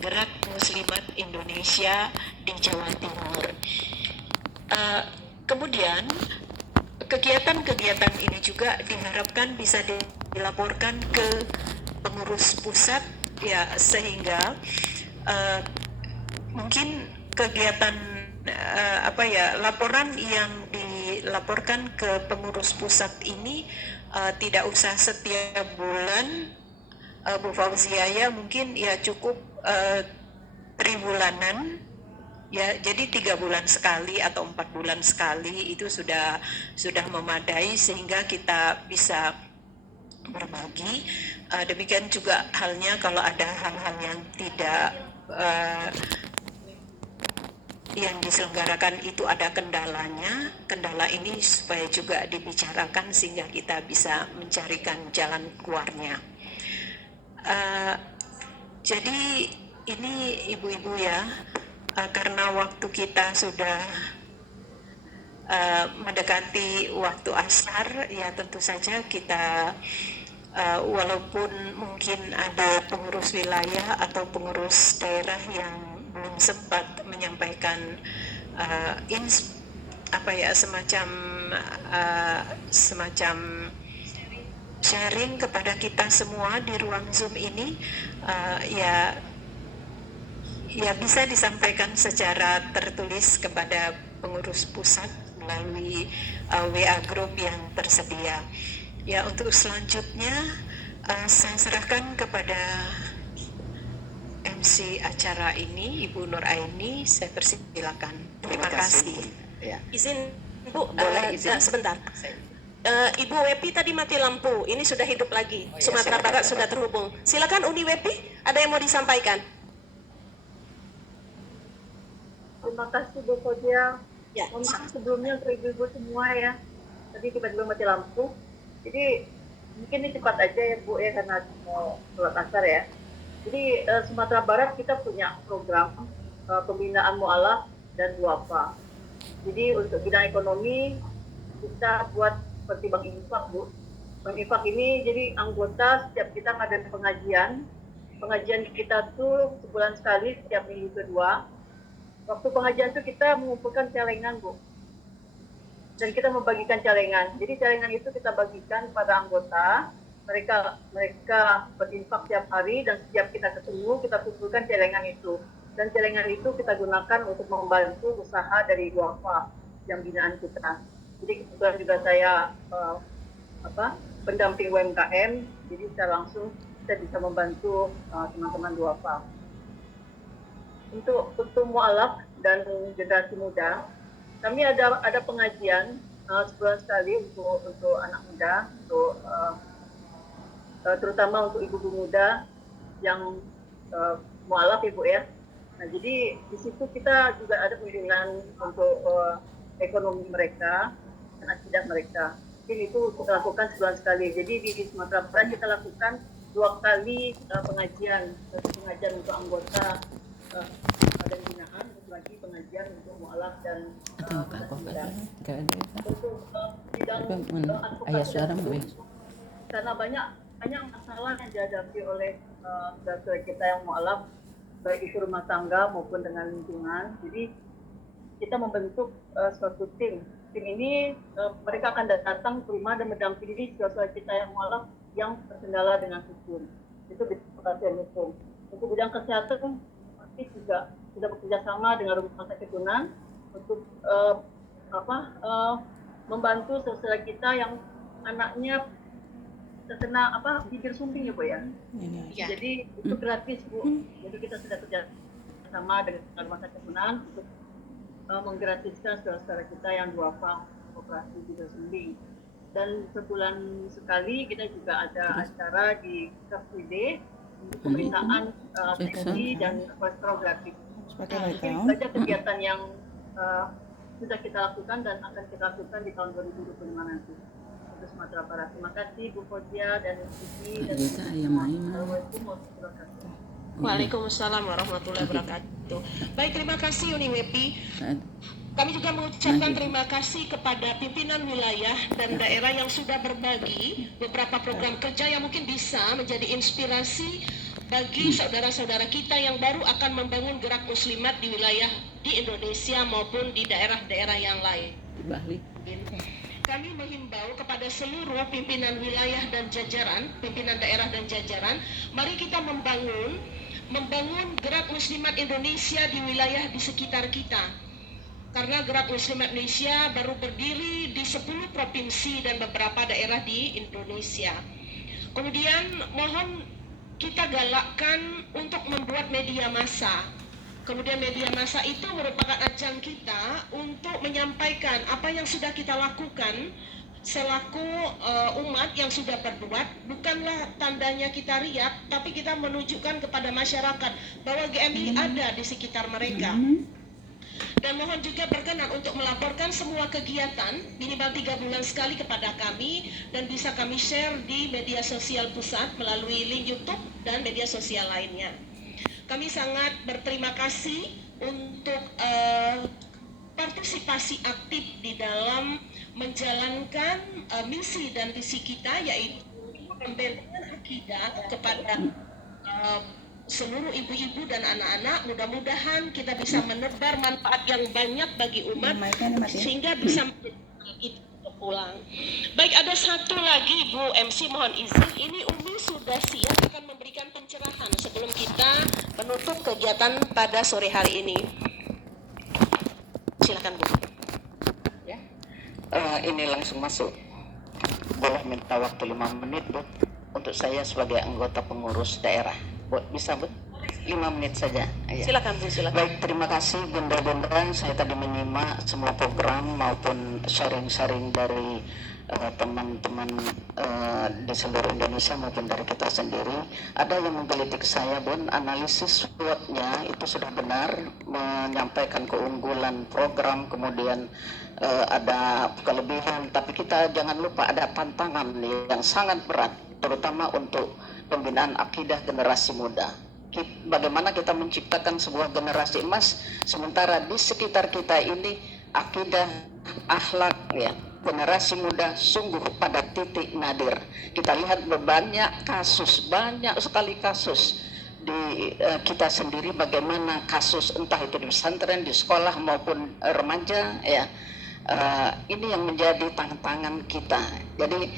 Gerak Muslimat Indonesia di Jawa Timur. Kemudian kegiatan-kegiatan ini juga diharapkan bisa dilaporkan ke pengurus pusat ya, sehingga mungkin kegiatan laporan yang dilaporkan ke pengurus pusat ini tidak usah setiap bulan, Bu Fauzia, ya mungkin ya cukup tribulanan. Ya, jadi 3 bulan sekali atau 4 bulan sekali itu sudah memadai sehingga kita bisa berbagi. Demikian juga halnya kalau ada hal-hal yang tidak yang diselenggarakan itu ada kendalanya. Kendala ini supaya juga dibicarakan sehingga kita bisa mencarikan jalan keluarnya. Jadi ini ibu-ibu ya, karena waktu kita sudah mendekati waktu asar, ya tentu saja kita walaupun mungkin ada pengurus wilayah atau pengurus daerah yang belum sempat menyampaikan semacam sharing kepada kita semua di ruang Zoom ini, ya bisa disampaikan secara tertulis kepada pengurus pusat melalui WA group yang tersedia. Ya, untuk selanjutnya saya serahkan kepada MC acara ini, Ibu Nur Aini. Saya persilakan. Terima kasih. Ya. Izin Bu, Boleh izin. sebentar. Ibu Wepi tadi mati lampu, ini sudah hidup lagi. Oh, ya, Sumatera silakan. Barat sudah terhubung. Silakan Uni Wepi, ada yang mau disampaikan? Terima kasih Bu Fauzia. Ya. Mohon maaf sebelumnya untuk ibu-ibu semua ya. Tadi tiba-tiba mati lampu. Jadi mungkin ini cepat aja ya Bu ya, karena mau sholat asar ya. Jadi Sumatera Barat kita punya program pembinaan mualaf dan duafa. Jadi untuk bidang ekonomi kita buat seperti Bank Infak, Bu. Bank Infak ini jadi anggota setiap kita ngadain pengajian. Pengajian kita tuh sebulan sekali setiap minggu kedua. Waktu pengajian tuh kita mengumpulkan celengan, Bu. Dan kita membagikan celengan. Jadi celengan itu kita bagikan pada anggota. Mereka berinfak tiap hari dan setiap kita ketemu kita kumpulkan celengan itu. Dan celengan itu kita gunakan untuk membantu usaha dari duafa yang binaan kita. Jadi kebetulan juga saya pendamping UMKM, jadi secara langsung saya bisa membantu teman-teman duafa. Untuk mualaf dan generasi muda, kami ada pengajian sebulan sekali untuk anak muda, untuk terutama untuk ibu-ibu muda yang mualaf, Ibu ya. Nah, jadi di situ kita juga ada pembimbingan untuk ekonomi mereka dan akidah mereka. Jadi itu kita lakukan sebulan sekali. Jadi di Sumatera Barat kita lakukan 2 kali pengajian, pengajian untuk anggota dan binaan, lagi pengajian untuk mualaf dan ayah suara karena banyak masalah yang dihadapi oleh saudara kita yang mualaf, baik itu rumah tangga maupun dengan lingkungan. Jadi kita membentuk suatu tim. Tim ini mereka akan datang ke rumah dan mendampingi saudara kita yang mualaf yang terkendala dengan hukum. Itu pengertian hukum. Untuk bidang kesehatan pasti juga sudah bekerja sama dengan rumah sakit Tunan untuk membantu saudara kita yang anaknya terkena bibir sumbing ya Bu ya. Ya. Jadi itu gratis Bu. Jadi kita sudah kerja sama dengan rumah sakit Tunan untuk menggratiskan saudara kita yang duafa operasi bibir sumbing. Dan sebulan sekali kita juga ada acara di KFUD untuk pemeriksaan tensi dan kolesterol gratis. Ini saja kegiatan yang sudah kita lakukan dan akan kita lakukan di tahun 2025 nanti untuk Sumatera Barat. Terima kasih Bu Fozia dan Siti dan Assalamualaikum warahmatullahi wabarakatuh. Waalaikumsalam warahmatullahi wabarakatuh. Baik, terima kasih Uniwepi. Kami juga mengucapkan terima kasih kepada pimpinan wilayah dan daerah yang sudah berbagi beberapa program kerja yang mungkin bisa menjadi inspirasi bagi saudara-saudara kita yang baru akan membangun gerak muslimat di wilayah di Indonesia maupun di daerah-daerah yang lain. Kami menghimbau kepada seluruh pimpinan wilayah dan jajaran, pimpinan daerah dan jajaran, mari kita membangun gerak muslimat Indonesia di wilayah di sekitar kita. Karena gerak muslimat Indonesia baru berdiri di 10 provinsi dan beberapa daerah di Indonesia. Kemudian mohon kita galakkan untuk membuat media massa. Kemudian media massa itu merupakan ajang kita untuk menyampaikan apa yang sudah kita lakukan selaku umat yang sudah berbuat. Bukanlah tandanya kita riak, tapi kita menunjukkan kepada masyarakat bahwa GMI ada di sekitar mereka. Dan mohon juga berkenan untuk melaporkan semua kegiatan minimal 3 bulan sekali kepada kami dan bisa kami share di media sosial pusat melalui link YouTube dan media sosial lainnya. Kami sangat berterima kasih untuk partisipasi aktif di dalam menjalankan misi dan visi kita, yaitu pembentukan akidah kepada seluruh ibu-ibu dan anak-anak. Mudah-mudahan kita bisa menebar manfaat yang banyak bagi umat sehingga bisa itu pulang. Baik, ada satu lagi Bu MC, mohon izin. Ini Umi sudah siap akan memberikan pencerahan sebelum kita menutup kegiatan pada sore hari ini. Silakan Bu. Ya. Ini langsung masuk. Boleh minta waktu 5 menit Bu untuk saya sebagai anggota pengurus daerah. Bisa Bu? 5 menit saja. Ya. Silakan Bu, silakan. Baik, terima kasih Bunda-Bunda. Saya tadi menyimak semua program maupun sharing-sharing dari teman-teman di seluruh Indonesia maupun dari kita sendiri. Ada yang menggelitik saya, Bun, analisis SWOT-nya itu sudah benar, menyampaikan keunggulan program, kemudian ada kelebihan, tapi kita jangan lupa ada tantangan yang sangat berat, terutama untuk pembinaan akidah generasi muda. bagaimana kita menciptakan sebuah generasi emas, sementara di sekitar kita ini akidah, akhlak, ya, generasi muda sungguh pada titik nadir. Kita lihat banyak sekali kasus di kita sendiri, bagaimana kasus entah itu di pesantren, di sekolah maupun remaja, ya. Ini yang menjadi tantangan kita. Jadi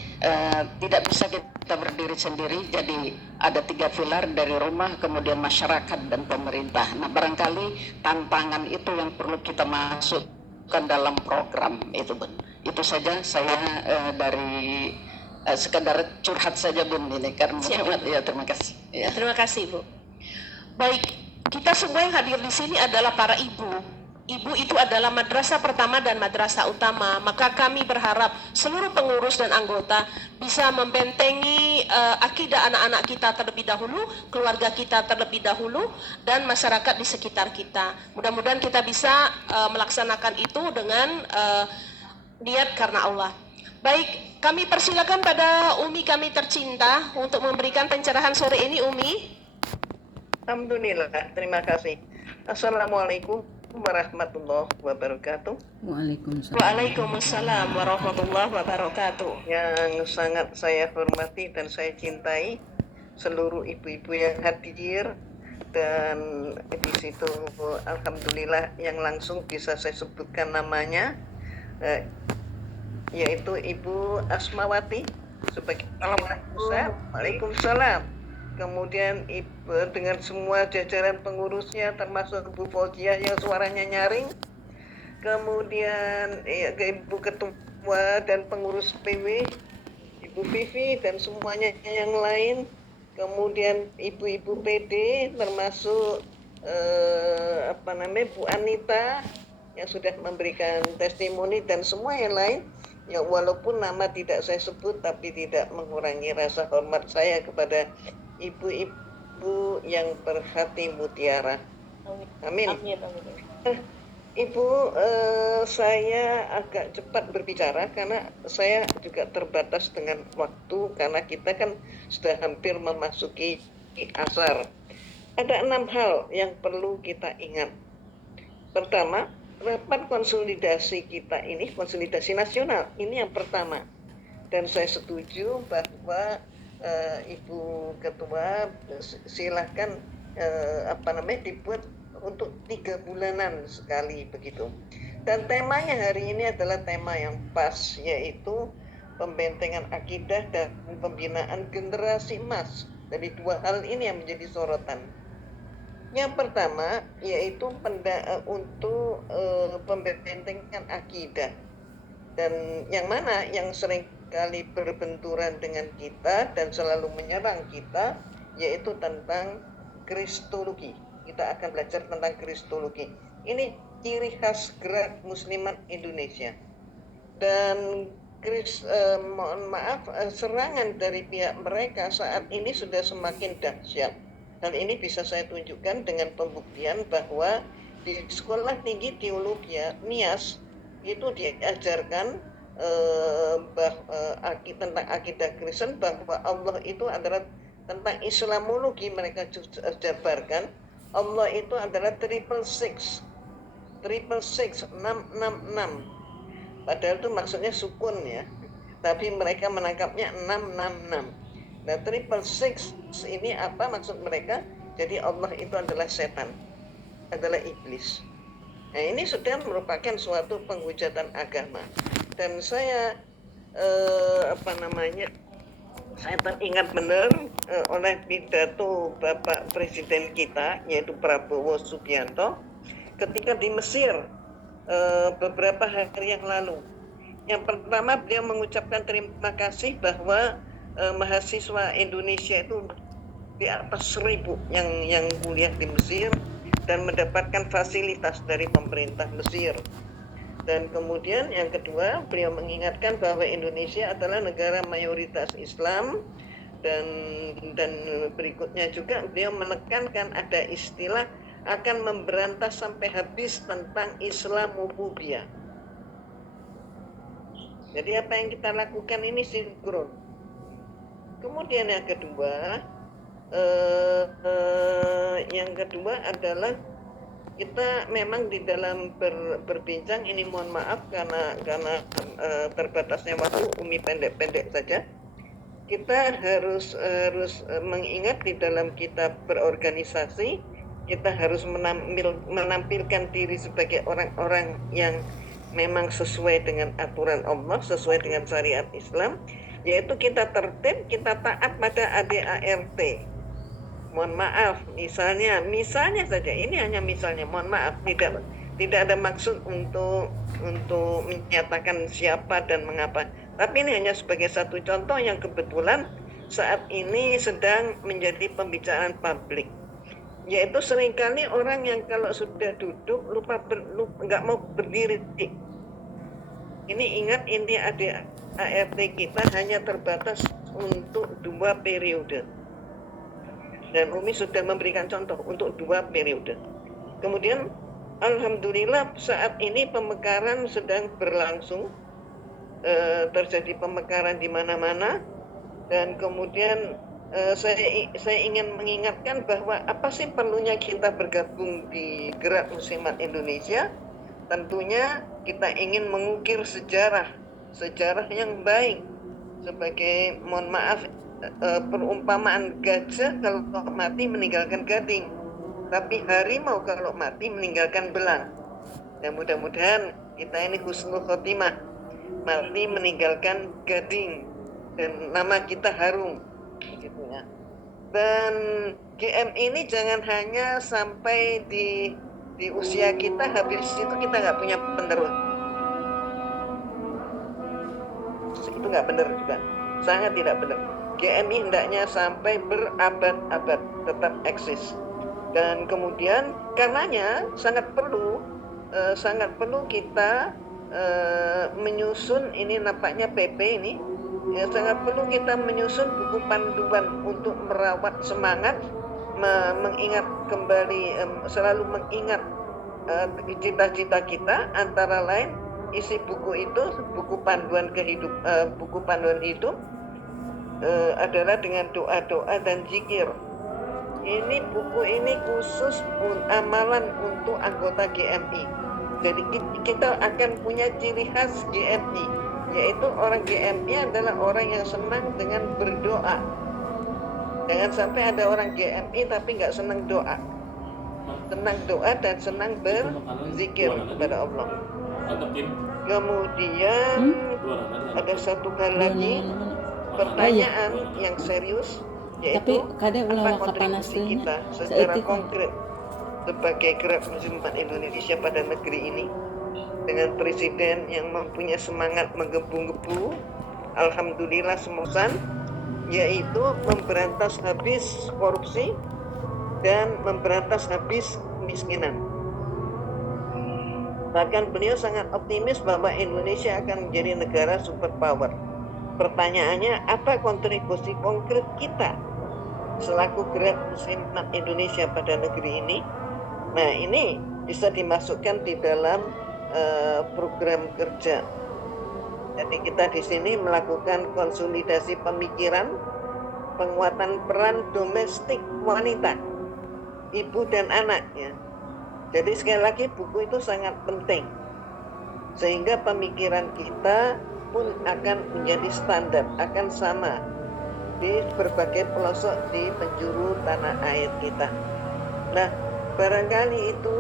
tidak bisa kita berdiri sendiri. Jadi ada 3 pilar dari rumah, kemudian masyarakat dan pemerintah. Nah, barangkali tantangan itu yang perlu kita masukkan dalam program itu, Bun. Itu saja saya dari sekedar curhat saja, Bun, ini karena ya, terima kasih. Ya. Terima kasih, Bu. Baik, kita semua yang hadir di sini adalah para ibu. Ibu itu adalah madrasah pertama dan madrasah utama. Maka kami berharap seluruh pengurus dan anggota bisa membentengi akidah anak-anak kita terlebih dahulu, keluarga kita terlebih dahulu, dan masyarakat di sekitar kita. Mudah-mudahan kita bisa melaksanakan itu dengan niat karena Allah. Baik, kami persilakan pada Umi kami tercinta untuk memberikan pencerahan sore ini, Umi. Alhamdulillah, terima kasih. Assalamualaikum warahmatullahi wabarakatuh. Waalaikumsalam. Waalaikumsalam warahmatullahi wabarakatuh. Yang sangat saya hormati dan saya cintai seluruh ibu-ibu yang hadir, dan di situ alhamdulillah yang langsung bisa saya sebutkan namanya, yaitu Ibu Asmawati sebagai pusat. Waalaikumsalam. Kemudian dengan semua jajaran pengurusnya termasuk Bu Fauziah yang suaranya nyaring, kemudian Ibu Ketua dan pengurus PW, Ibu Vivi dan semuanya yang lain, kemudian ibu-ibu PD termasuk Bu Anita yang sudah memberikan testimoni dan semua yang lain. Ya, walaupun nama tidak saya sebut, tapi tidak mengurangi rasa hormat saya kepada ibu-ibu yang berhati mutiara. Amin. Amin. Ibu, saya agak cepat berbicara karena saya juga terbatas dengan waktu, karena kita kan sudah hampir memasuki asar. Ada 6 hal yang perlu kita ingat. Pertama, rapat konsolidasi kita ini, konsolidasi nasional, ini yang pertama. Dan saya setuju bahwa Ibu Ketua silahkan dibuat untuk 3 bulanan sekali begitu. Dan temanya hari ini adalah tema yang pas, yaitu pembentengan akidah dan pembinaan generasi emas. Jadi 2 hal ini yang menjadi sorotan. Yang pertama yaitu untuk pembentengan akidah, dan yang mana yang sering kali berbenturan dengan kita dan selalu menyerang kita, yaitu tentang kristologi. Kita akan belajar tentang kristologi. Ini ciri khas Gerak Muslimat Indonesia. Dan mohon maaf, serangan dari pihak mereka saat ini sudah semakin dahsyat. Hal ini bisa saya tunjukkan dengan pembuktian bahwa di Sekolah Tinggi Teologi NIAS itu diajarkan tentang akidah Kristen, bahwa Allah itu adalah tentang Islamologi. Mereka jabarkan Allah itu adalah 666, 666. Padahal itu maksudnya sukun ya, tapi mereka menangkapnya 666. Nah, 666 ini apa maksud mereka? Jadi Allah itu adalah setan, adalah iblis. Nah, ini sudah merupakan suatu penghujatan agama. Dan saya saya teringat benar oleh pidato Bapak Presiden kita, yaitu Prabowo Subianto, ketika di Mesir beberapa hari yang lalu. Yang pertama, beliau mengucapkan terima kasih bahwa mahasiswa Indonesia itu di atas 1000 yang kuliah di Mesir dan mendapatkan fasilitas dari pemerintah Mesir. Dan kemudian yang kedua, beliau mengingatkan bahwa Indonesia adalah negara mayoritas Islam, dan berikutnya juga beliau menekankan ada istilah akan memberantas sampai habis tentang Islamofobia. Jadi apa yang kita lakukan ini sinkron. Kemudian yang kedua, Yang kedua adalah kita memang di dalam berbincang ini, mohon maaf karena terbatasnya waktu, Umi pendek-pendek saja. Kita harus mengingat di dalam kita berorganisasi, kita harus menampilkan diri sebagai orang-orang yang memang sesuai dengan aturan Allah, sesuai dengan syariat Islam, yaitu kita tertib, kita taat pada ADART. Mohon maaf, misalnya saja, ini hanya misalnya, mohon maaf, tidak ada maksud untuk menyatakan siapa dan mengapa. Tapi ini hanya sebagai satu contoh yang kebetulan saat ini sedang menjadi pembicaraan publik. Yaitu seringkali orang yang kalau sudah duduk nggak mau berdiri. Ini ingat, ini ADART kita hanya terbatas untuk 2 periode. Dan Umi sudah memberikan contoh untuk 2 periode. Kemudian alhamdulillah saat ini pemekaran sedang berlangsung, terjadi pemekaran di mana-mana. Dan kemudian saya ingin mengingatkan bahwa apa sih perlunya kita bergabung di Gerak Muslimat Indonesia. Tentunya kita ingin mengukir sejarah yang baik, sebagai, mohon maaf, perumpamaan gajah kalau mati meninggalkan gading, tapi harimau kalau mati meninggalkan belang. Dan mudah-mudahan kita ini husnul khotimah, mati meninggalkan gading dan nama kita harum, gitu ya. Dan GM ini jangan hanya sampai di usia kita, habis itu kita nggak punya penerus. Itu nggak benar juga, sangat tidak benar. GMI hendaknya sampai berabad-abad tetap eksis. Dan kemudian karenanya sangat perlu kita menyusun, ini nampaknya PP ini ya, sangat perlu kita menyusun buku panduan untuk merawat semangat, mengingat kembali, selalu mengingat cita-cita kita. Antara lain isi buku itu, buku panduan hidup adalah dengan doa-doa dan zikir. Ini buku ini khusus amalan untuk anggota GMI. Jadi kita akan punya ciri khas GMI, yaitu orang GMI adalah orang yang senang dengan berdoa. Jangan sampai ada orang GMI tapi nggak senang doa. Senang doa dan senang berzikir kepada Allah. Kemudian ada satu hal lagi, pertanyaan yang serius, yaitu apa kontribusi kita secara konkret sebagai Gerak Muslimat Indonesia pada negeri ini, dengan presiden yang mempunyai semangat menggebu-gebu, alhamdulillah semoga, yaitu memberantas habis korupsi dan memberantas habis kemiskinan. Bahkan beliau sangat optimis bahwa Indonesia akan menjadi negara superpower. Pertanyaannya, apa kontribusi konkret kita selaku Gerak Muslimat Indonesia pada negeri ini? Nah, ini bisa dimasukkan di dalam program kerja. Jadi kita di sini melakukan konsolidasi pemikiran, penguatan peran domestik wanita, ibu dan anak, ya. Jadi sekali lagi buku itu sangat penting, sehingga pemikiran kita pun akan menjadi standar, akan sama di berbagai pelosok di penjuru tanah air kita. Nah, barangkali itu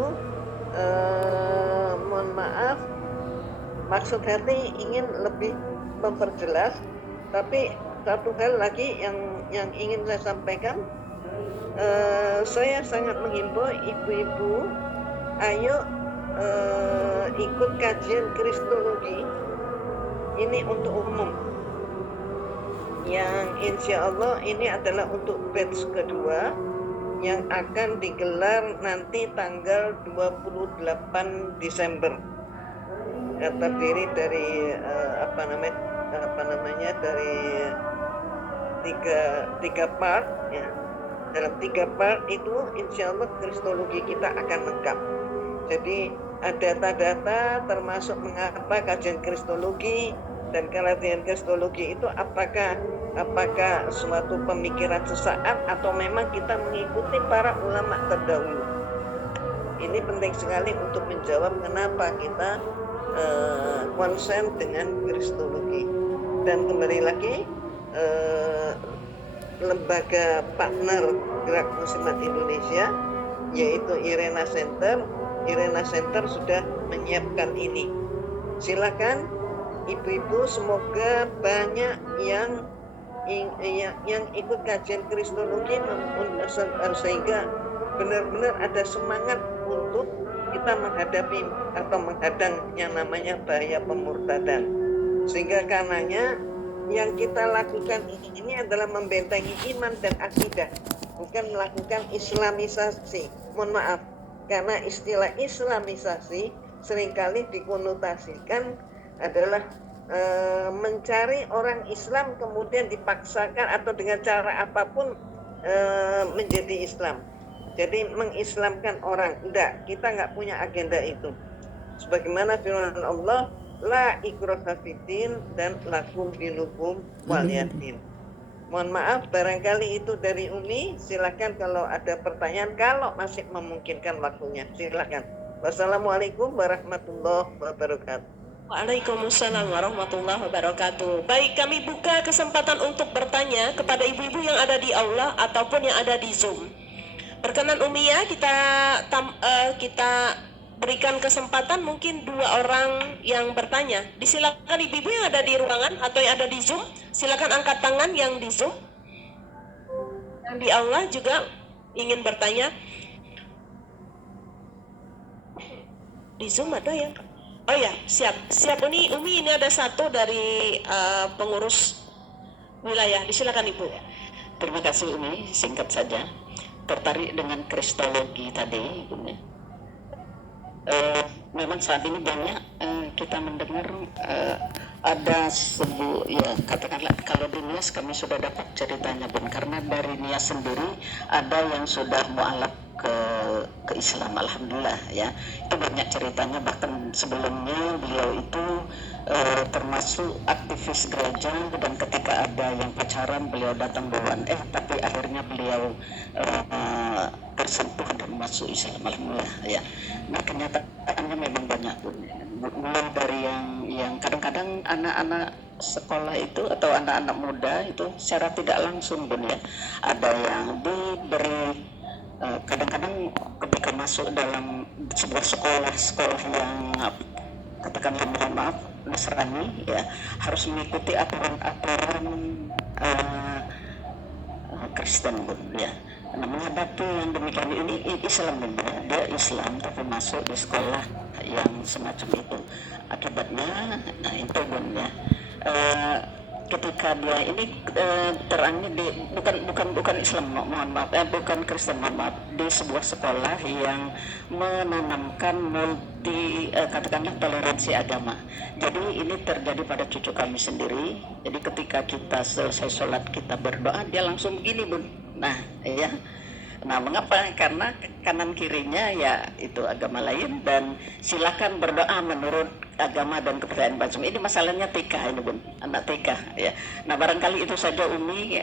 mohon maaf, maksud hati ingin lebih memperjelas, tapi satu hal lagi yang ingin saya sampaikan, saya sangat menghimbau ibu-ibu, ayo ikut kajian kristologi ini untuk umum, yang insya Allah ini adalah untuk batch kedua yang akan digelar nanti tanggal 28 Desember. Terdiri dari dari tiga part, ya. Dalam 3 part itu insya Allah kristologi kita akan lengkap. Jadi ada data-data termasuk mengapa kajian kristologi, dan kajian kristologi itu apakah apakah suatu pemikiran sesaat atau memang kita mengikuti para ulama terdahulu. Ini penting sekali untuk menjawab kenapa kita konsen dengan kristologi. Dan kembali lagi, lembaga partner Gerak Muslimat Indonesia yaitu IRENA Center sudah menyiapkan ini. Silakan ibu-ibu, semoga banyak yang ikut kajian kristologi sehingga benar-benar ada semangat untuk kita menghadapi atau menghadang yang namanya bahaya pemurtadan. Sehingga karenanya yang kita lakukan ini adalah membentengi iman dan akidah, bukan melakukan islamisasi. Mohon maaf, karena istilah islamisasi seringkali dikonotasikan adalah mencari orang Islam kemudian dipaksakan atau dengan cara apapun menjadi Islam. Jadi mengislamkan orang. Enggak, kita nggak punya agenda itu. Sebagaimana firman Allah, la ikraha fiddin dan lakum dinukum waliyatin. Mohon maaf, barangkali itu dari Umi. Silakan kalau ada pertanyaan, kalau masih memungkinkan waktunya. Silakan. Wassalamualaikum warahmatullahi wabarakatuh. Waalaikumsalam warahmatullahi wabarakatuh. Baik, kami buka kesempatan untuk bertanya kepada ibu-ibu yang ada di aula ataupun yang ada di Zoom. Berkenan Umi ya, kita berikan kesempatan mungkin 2 orang yang bertanya. Disilakan ibu-ibu yang ada di ruangan atau yang ada di Zoom, silakan angkat tangan yang di Zoom. Yang di aula juga ingin bertanya. Di Zoom ada ya? Oh ya, siap Umi ini ada satu dari pengurus wilayah. Disilakan Ibu. Terima kasih Umi, singkat saja. Tertarik dengan kristologi tadi, memang saat ini banyak kita mendengar ada ya katakanlah kalau di Nias kami sudah dapat ceritanya Bun, karena dari Nias sendiri ada yang sudah mualaf ke Islam, alhamdulillah ya, itu banyak ceritanya. Bahkan sebelumnya beliau itu termasuk aktivis gereja, dan ketika ada yang pacaran beliau datang duluan, tapi akhirnya beliau tersentuh dan masuk Islam, alhamdulillah ya. Nah kenyataannya memang banyak Bun, mulai dari yang kadang-kadang anak-anak sekolah itu atau anak-anak muda itu secara tidak langsung Bun ya, ada yang diberi kadang-kadang ketika masuk dalam sebuah sekolah yang katakanlah mohon maaf Nasrani ya, harus mengikuti aturan-aturan Kristen Bun ya. Nah, menghadapi yang demikian ini Islam Bun ya, dia Islam tapi masuk di sekolah yang semacam itu, akibatnya nah itu Bun ya, ketika dia ini terangnya di bukan Islam, mohon maaf, bukan Kristen, mohon maaf, di sebuah sekolah yang menanamkan katakanlah toleransi agama. Jadi ini terjadi pada cucu kami sendiri. Jadi ketika kita selesai sholat kita berdoa, dia langsung begini Bun. Nah ya, nah mengapa? Karena kanan kirinya ya itu agama lain, dan silakan berdoa menurut agama dan kepercayaan macam ini. Masalahnya TK ini Bun, anak TK ya. Nah barangkali itu saja Umi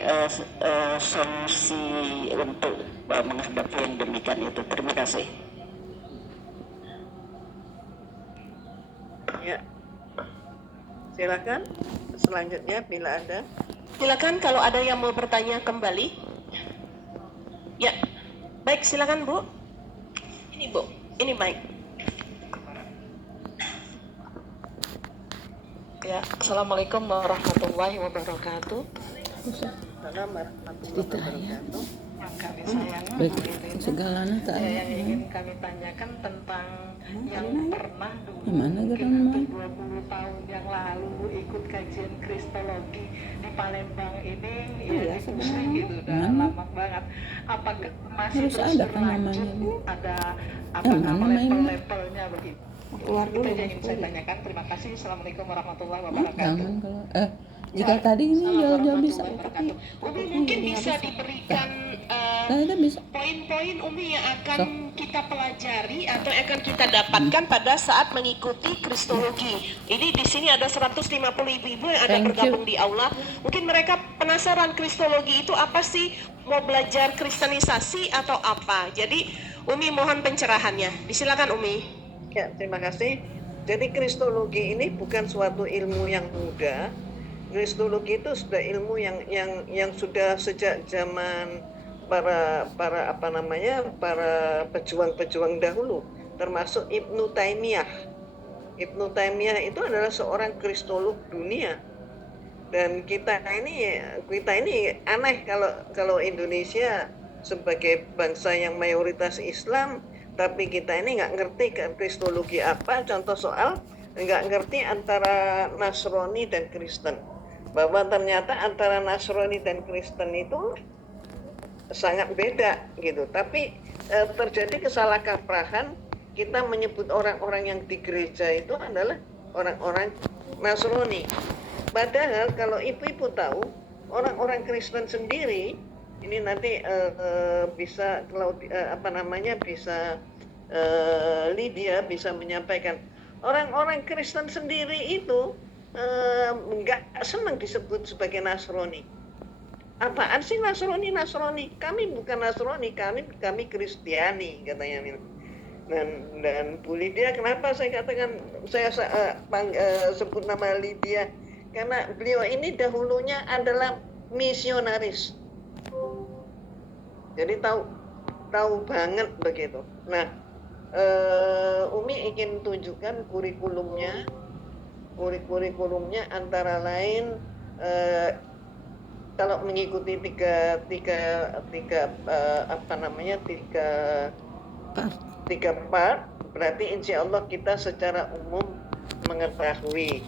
solusi untuk menghadapi yang demikian itu. Terima kasih. Ya, silakan selanjutnya bila ada. Silakan kalau ada yang mau bertanya kembali. Ya, baik silakan Bu. Ini Bu, ini mic. Ya, Assalamualaikum warahmatullahi wabarakatuh. Baik, segala nata. Yang ingin kami tanyakan tentang yang pernah dulu mungkin 20 tahun yang lalu ikut kajian kristologi di Palembang ini ya di Pusri gitu, udah lama banget. Apakah masih harus terus ada kan berlanjut? namanya Bu? Ada mana level-levelnya begitu? Keluar dulu. Itu yang ingin saya tanyakan. Terima kasih. Assalamualaikum warahmatullahi wabarakatuh. Jangan kalau jika tadi ini jauh-jauh bisa. Umi mungkin bisa diberikan Saya bisa. Poin-poin Umi yang akan kita pelajari atau yang akan kita dapatkan pada saat mengikuti Kristologi. Ini di sini ada 150 ibu-ibu yang ada bergabung di aula. Mungkin mereka penasaran Kristologi itu apa sih? Mau belajar kristenisasi atau apa? Jadi Umi mohon pencerahannya. Disilakan Umi. Ya, terima kasih. Jadi Kristologi ini bukan suatu ilmu yang mudah. Kristologi itu sudah ilmu yang sudah sejak zaman para pejuang-pejuang dahulu, termasuk Ibnu Taimiyah. Ibnu Taimiyah itu adalah seorang kristolog dunia. Dan kita ini aneh kalau Indonesia sebagai bangsa yang mayoritas Islam, tapi kita ini nggak ngerti kristologi apa. Contoh soal nggak ngerti antara Nasrani dan Kristen, bahwa ternyata antara Nasrani dan Kristen itu sangat beda gitu. Tapi terjadi kesalahkaprahan, kita menyebut orang-orang yang di gereja itu adalah orang-orang Nasrani. Padahal kalau ibu-ibu tahu, orang-orang Kristen sendiri ini nanti bisa bisa Lydia bisa menyampaikan, orang-orang Kristen sendiri itu nggak senang disebut sebagai Nasrani. Apaan sih Nasrani? Kami bukan Nasrani, kami Kristiani, katanya. Dan Bu Lydia, kenapa saya katakan sebut nama Lydia? Karena beliau ini dahulunya adalah misionaris. Jadi tahu banget begitu. Nah, Umi ingin tunjukkan kurikulumnya antara lain kalau mengikuti tiga part, berarti insya Allah kita secara umum mengetahui.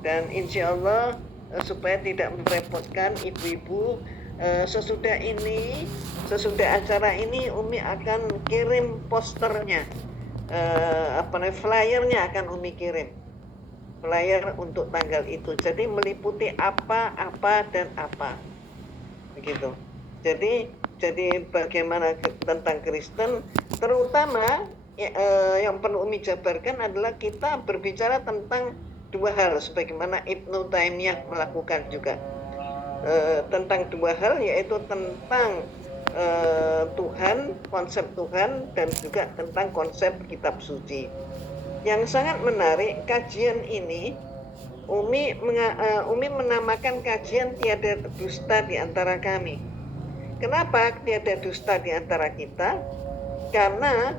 Dan insya Allah supaya tidak merepotkan ibu-ibu, sesudah acara ini Umi akan kirim posternya, flyernya akan Umi kirim. Flyer untuk tanggal itu, jadi meliputi apa dan apa, begitu. Jadi bagaimana tentang Kristen, terutama yang perlu Umi jabarkan adalah kita berbicara tentang dua hal, sebagaimana Ibnu Taimiyah melakukan juga, tentang dua hal, yaitu tentang Tuhan, konsep Tuhan, dan juga tentang konsep kitab suci. Yang sangat menarik, kajian ini Umi menamakan kajian tiada dusta di antara kami. Kenapa tiada dusta di antara kita? Karena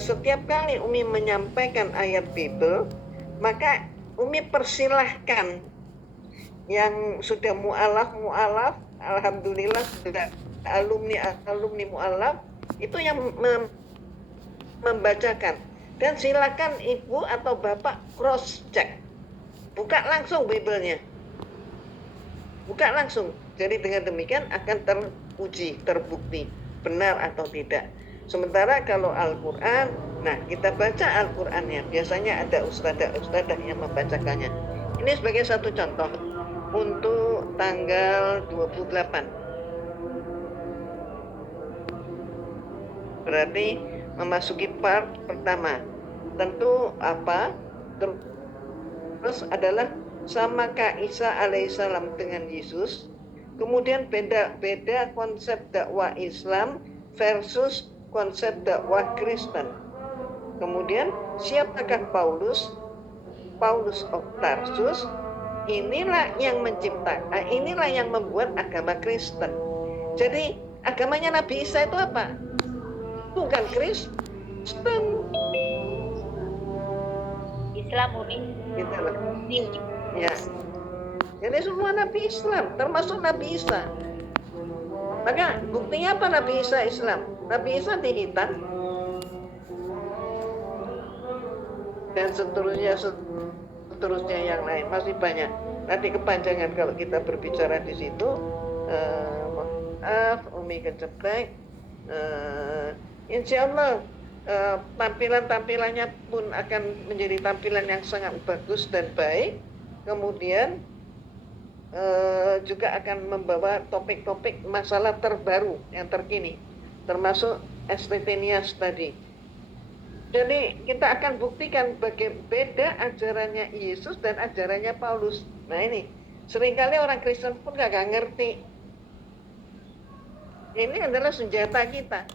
setiap kali Umi menyampaikan ayat Bible, maka Umi persilahkan yang sudah mu'alaf, alhamdulillah sudah alumni mu'alaf, itu yang membacakan. Dan silakan ibu atau bapak cross check, buka langsung Bible-nya, buka langsung. Jadi dengan demikian akan teruji, terbukti benar atau tidak. Sementara kalau Al-Quran, nah kita baca Al-Qurannya, biasanya ada ustadzah yang membacakannya. Ini sebagai satu contoh untuk tanggal 28. Berarti memasuki part pertama. Tentu apa? Terus adalah samakah Isa alaihissalam dengan Yesus. Kemudian beda konsep dakwah Islam versus konsep dakwah Kristen. Kemudian siapakah Paulus of Tarsus? Inilah yang menciptakan, inilah yang membuat agama Kristen. Jadi agamanya Nabi Isa itu apa? Bukan Kristen, Islam, Umi. Gitu loh. Ya. Jadi semua Nabi Islam, termasuk Nabi Isa. Maka buktinya apa Nabi Isa Islam? Nabi Isa dihitan dan seterusnya yang lain, masih banyak. Nanti kepanjangan kalau kita berbicara di situ. Maaf, Umi keceplek. Insya Allah tampilannya pun akan menjadi tampilan yang sangat bagus dan baik. Kemudian juga akan membawa topik-topik masalah terbaru yang terkini, termasuk Estefanias tadi. Jadi kita akan buktikan beda ajarannya Yesus dan ajarannya Paulus. Nah ini, seringkali orang Kristen pun gak ngerti. Ini adalah senjata kita.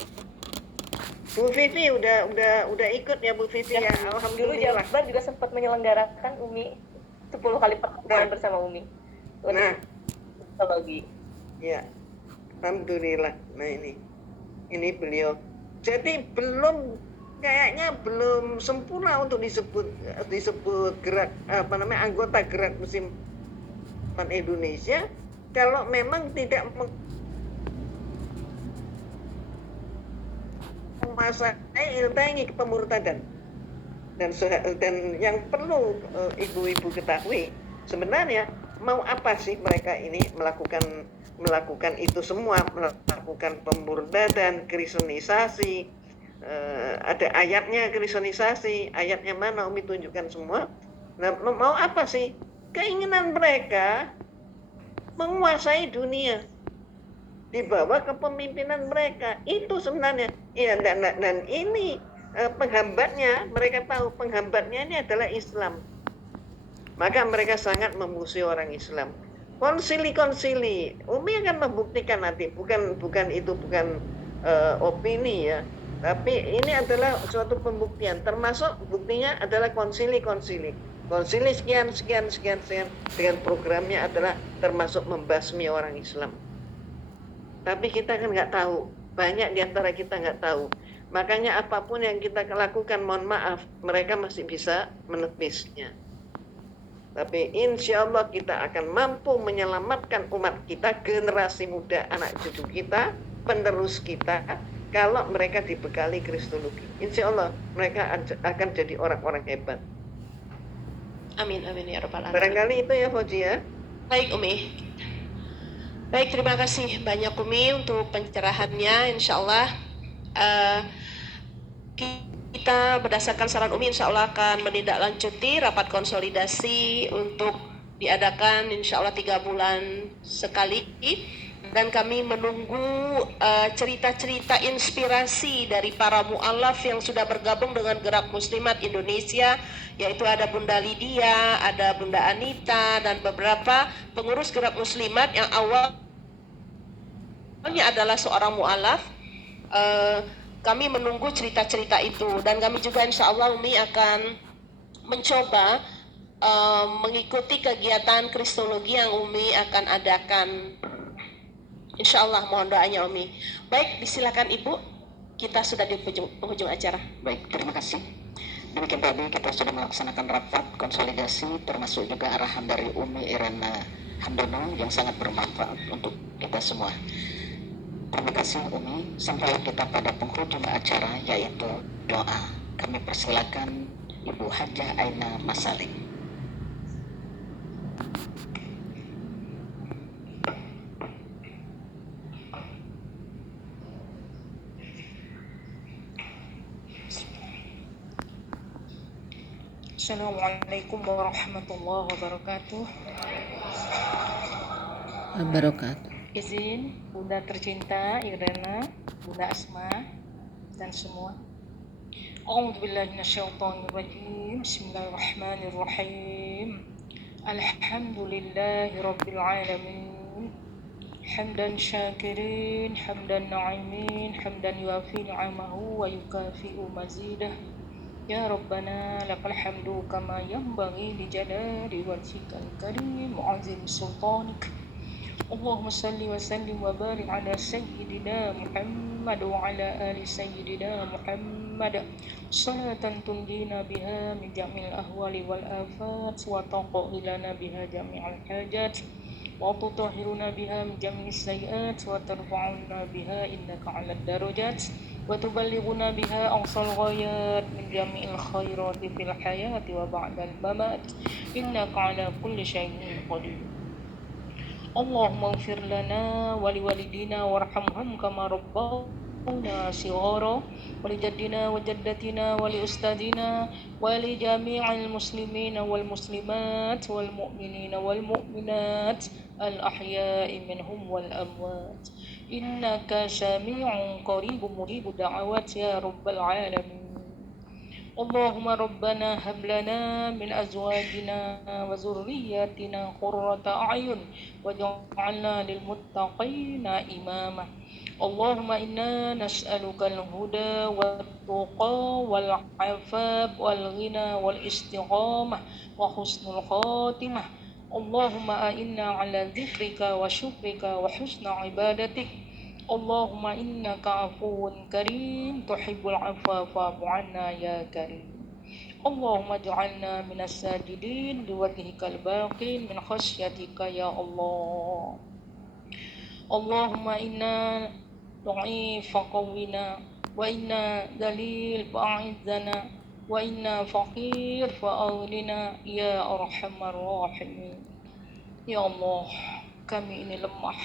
Bu Vivi udah ikut ya Bu Vivi ya, Dulu alhamdulillah. Jabar juga sempat menyelenggarakan Umi 10 kali pertemuan bersama Umi. Nah, Kristologi. ya, alhamdulillah. Nah ini beliau. Jadi kayaknya belum sempurna untuk disebut gerak anggota gerak Muslimat Indonesia kalau memang tidak menguasai ilmu kepemurtadan. Dan yang perlu ibu-ibu ketahui, sebenarnya mau apa sih mereka ini melakukan itu semua, melakukan pemurtadan, kristenisasi. Ada ayatnya kristenisasi, ayatnya mana Umi tunjukkan semua. Nah, mau apa sih? Keinginan mereka menguasai dunia di bawah kepemimpinan mereka. Itu sebenarnya. Ya, dan ini penghambatnya, mereka tahu penghambatnya ini adalah Islam. Maka mereka sangat memusuhi orang Islam. Konsili, Umi akan membuktikan nanti, bukan opini ya. Tapi ini adalah suatu pembuktian, termasuk buktinya adalah konsili. Konsili sekian dengan programnya adalah termasuk membasmi orang Islam. Tapi kita kan nggak tahu, banyak di antara kita nggak tahu. Makanya apapun yang kita lakukan, mohon maaf, mereka masih bisa menepisnya. Tapi insya Allah kita akan mampu menyelamatkan umat kita, generasi muda, anak cucu kita, penerus kita, kalau mereka dibekali kristologi. Insya Allah mereka akan jadi orang-orang hebat. Amin ya rabbal alamin. Barangkali itu ya Fauzi ya. Baik Umi. Baik, terima kasih banyak Umi untuk pencerahannya. Insya Allah kita berdasarkan saran Umi insya Allah akan menindaklanjuti rapat konsolidasi untuk diadakan insya Allah 3 bulan sekali. Dan kami menunggu cerita-cerita inspirasi dari para mu'alaf yang sudah bergabung dengan Gerak Muslimat Indonesia, yaitu ada Bunda Lydia, ada Bunda Anita, dan beberapa pengurus Gerak Muslimat yang awalnya adalah seorang mu'alaf. Kami menunggu cerita-cerita itu, dan kami juga insya Allah Umi akan mencoba mengikuti kegiatan kristologi yang Umi akan adakan. Insya Allah, mohon doanya Umi. Baik, disilakan Ibu. Kita sudah di penghujung acara. Baik, terima kasih. Demikian tadi kita sudah melaksanakan rapat konsolidasi, termasuk juga arahan dari Umi Irena Handono yang sangat bermanfaat untuk kita semua. Terima kasih Umi. Sampai kita pada penghujung acara, yaitu doa. Kami persilakan Ibu Hajah Aina Masalik. Assalamualaikum warahmatullahi wabarakatuh. Izin Bunda tercinta Irena, Bunda Asma, dan semua. A'udzubillahi minasyaitonirrajim. Bismillahirrahmanirrahim. Alhamdulillahi rabbil alamin. Hamdan syakirin, hamdan na'imin, hamdan yuafi ni'amahu wa yukafi'u mazidah. Ya Rabbana lakal hamdu kama yanbaghi li jalali wajhikal karim wa azim sultanik. Allahumma salli wa sallim wa barik ala sayyidina Muhammad wa ala ali sayyidina Muhammad. Salatan tunjina biha min jami'il ahwali wal afat wa taqu lana biha jami'al hajat wa tutahhiruna biha min jami'is sayyi'at wa tarfa'una biha innaka 'alad darajat wa tuballighuna biha aqsal ghayat min jami'il khairati fil hayati wa ba'dal mamat innaka 'ala kulli syai'in qadir. Allahumma ighfir lana wa liwalidina warhamhum kama صغارا ولجدنا وجدتنا ولأستاذنا ولجميع المسلمين والمسلمات والمؤمنين والمؤمنات الأحياء منهم والأموات إنك سميع قريب مجيب الدعوات يا رب العالمين اللهم ربنا هب لنا من أزواجنا وذرياتنا قرة أعين واجعلنا للمتقين إماما اللهم إنا نسألك الهدى والتقى والعفاف والغنى والاستقامة وحسن الخاتمة اللهم أئنا على ذكرك وشكرك وحسن عبادتك اللهم إنك عفو كريم تحب العفو فاعف عنا يا كريم اللهم اجعلنا من الساجدين بوجهك الباقي من خشيتك يا الله اللهم إنا ضعيف فقونا وإنا ذليل فأعزنا وإنا فقير فأغننا يا أرحم الراحمين Ya Allah, kami ini lemah,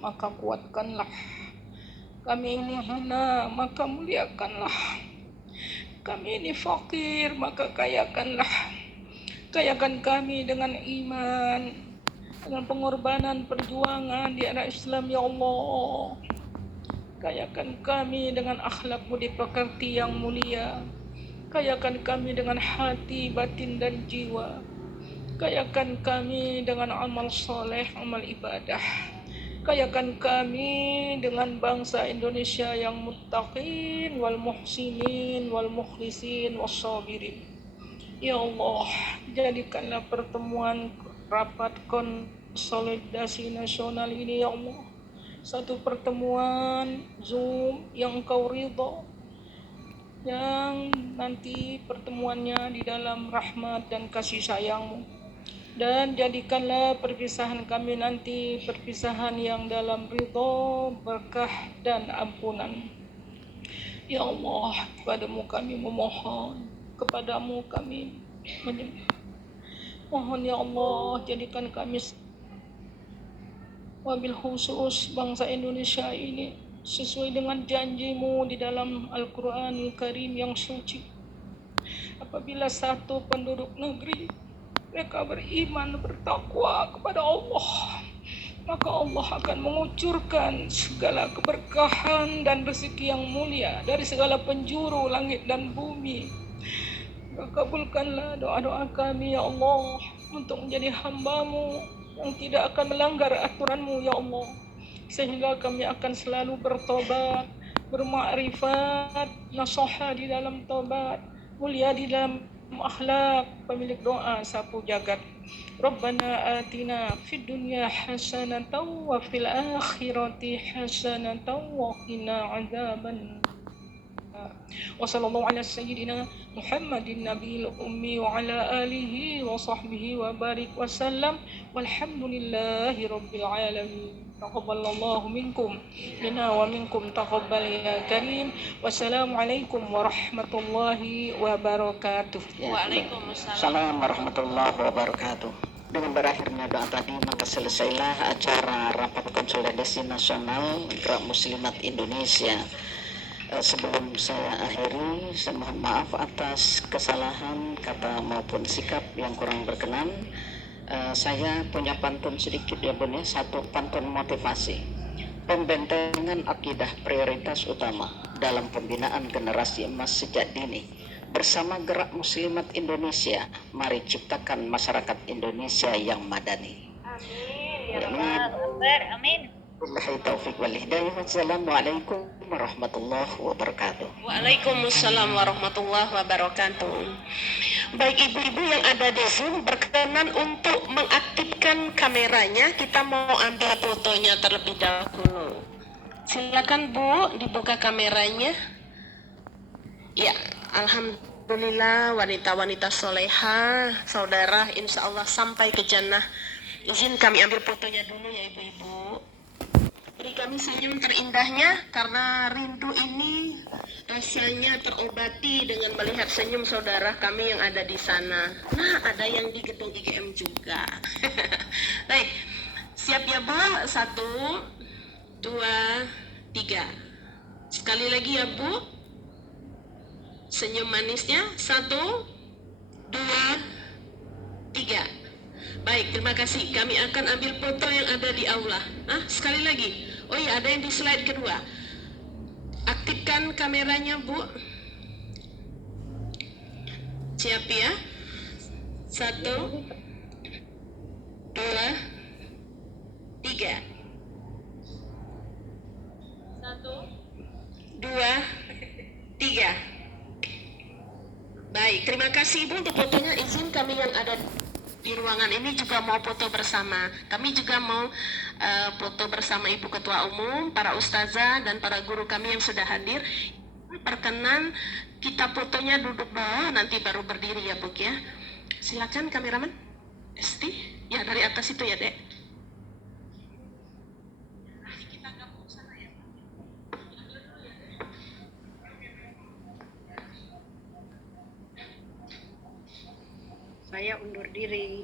maka kuatkanlah. Kami ini hina, maka muliakanlah. Kami ini fakir, maka kayakanlah. Kayakan kami dengan iman, dengan pengorbanan perjuangan di era Islam, ya Allah. Kayakan kami dengan akhlak budi pekerti yang mulia. Kayakan kami dengan hati, batin, dan jiwa. Kayakan kami dengan amal soleh, amal ibadah. Kayakan kami dengan bangsa Indonesia yang muttaqin, wal muhsinin, wal mukhlisin, was sabirin. Ya Allah, jadikanlah pertemuan rapat konsolidasi nasional ini, ya Allah, satu pertemuan Zoom yang Engkau ridha, yang nanti pertemuannya di dalam rahmat dan kasih sayang-Mu. Dan jadikanlah perpisahan kami nanti perpisahan yang dalam ridho, berkah, dan ampunan. Ya Allah, kepadamu kami memohon, kepadamu kami menyembah. Mohon ya Allah, jadikan kami wabil khusus bangsa Indonesia ini sesuai dengan janji-Mu di dalam Al-Quranul Karim yang suci. Apabila satu penduduk negeri mereka beriman, bertakwa kepada Allah, maka Allah akan mengucurkan segala keberkahan dan rezeki yang mulia dari segala penjuru langit dan bumi. Kabulkanlah doa-doa kami ya Allah untuk menjadi hamba-Mu yang tidak akan melanggar aturan-Mu ya Allah, sehingga kami akan selalu bertobat, bermakrifat, nasihat di dalam tobat, mulia di dalam akhlak, pemilik doa sapu jagat. Rabbana atina fid dunya hasanatan wa fil akhirati hasanatan wa qina adzaban. Wa sallallahu ala sayyidina Muhammadin nabiyil ummi wa ala alihi wa sahbihi wa barik wa sallam walhamdulillahi rabbil alamin. Taqabbalallahu minkum minna wa minkum taqabbal ya karim. Wassalamualaikum warahmatullahi wabarakatuh. Waalaikumsalam warahmatullahi wabarakatuh. Dengan berakhirnya doa tadi, maka selesailah acara rapat konsolidasi nasional Gerak Muslimat Indonesia. Sebelum saya akhiri, saya mohon maaf atas kesalahan kata maupun sikap yang kurang berkenan. Saya punya pantun sedikit ya Bun ya, satu pantun motivasi. Pembentengan akidah prioritas utama dalam pembinaan generasi emas sejak dini. Bersama Gerak Muslimat Indonesia, mari ciptakan masyarakat Indonesia yang madani. Amin ya Rabbal Alamin. Amin. Wabillahi taufiq wal hidayah. Wassalamualaikum warahmatullahi wabarakatuh. Waalaikumsalam warahmatullahi wabarakatuh. Baik ibu-ibu yang ada di Zoom berkenan untuk mengaktifkan kameranya. Kita mau ambil fotonya terlebih dahulu. Silakan Bu, dibuka kameranya. Ya, alhamdulillah wanita-wanita soleha, saudara, insya Allah sampai ke jannah. Izin kami ambil fotonya dulu ya ibu-ibu. Beri kami senyum terindahnya, karena rindu ini rasanya terobati dengan melihat senyum saudara kami yang ada di sana. Nah, ada yang di gedung IGM juga. Baik, siap ya Bu? 1, 2, 3. Sekali lagi ya Bu. Senyum manisnya. 1, 2, 3. Baik, terima kasih. Kami akan ambil foto yang ada di aula. Sekali lagi. Oh iya, ada yang di slide kedua. Aktifkan kameranya Bu. Siap ya. 1, 2, 3. 1, 2, 3. Baik, terima kasih Ibu untuk fotonya. Izin kami yang ada di ruangan ini juga mau foto bersama. Kami juga mau foto bersama Ibu Ketua Umum, para ustazah dan para guru kami yang sudah hadir. Perkenan kita fotonya duduk dulu, nanti baru berdiri ya Bu ya. Silakan kameramen. Esti, ya dari atas itu ya Dek. Saya undur diri.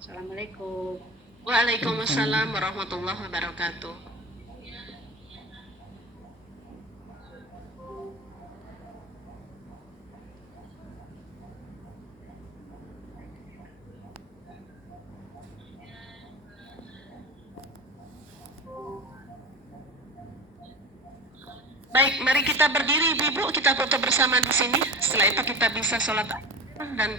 Assalamualaikum. Waalaikumsalam warahmatullahi wabarakatuh. Baik, mari kita berdiri Ibu, kita foto bersama di sini. Setelah itu kita bisa sholat dan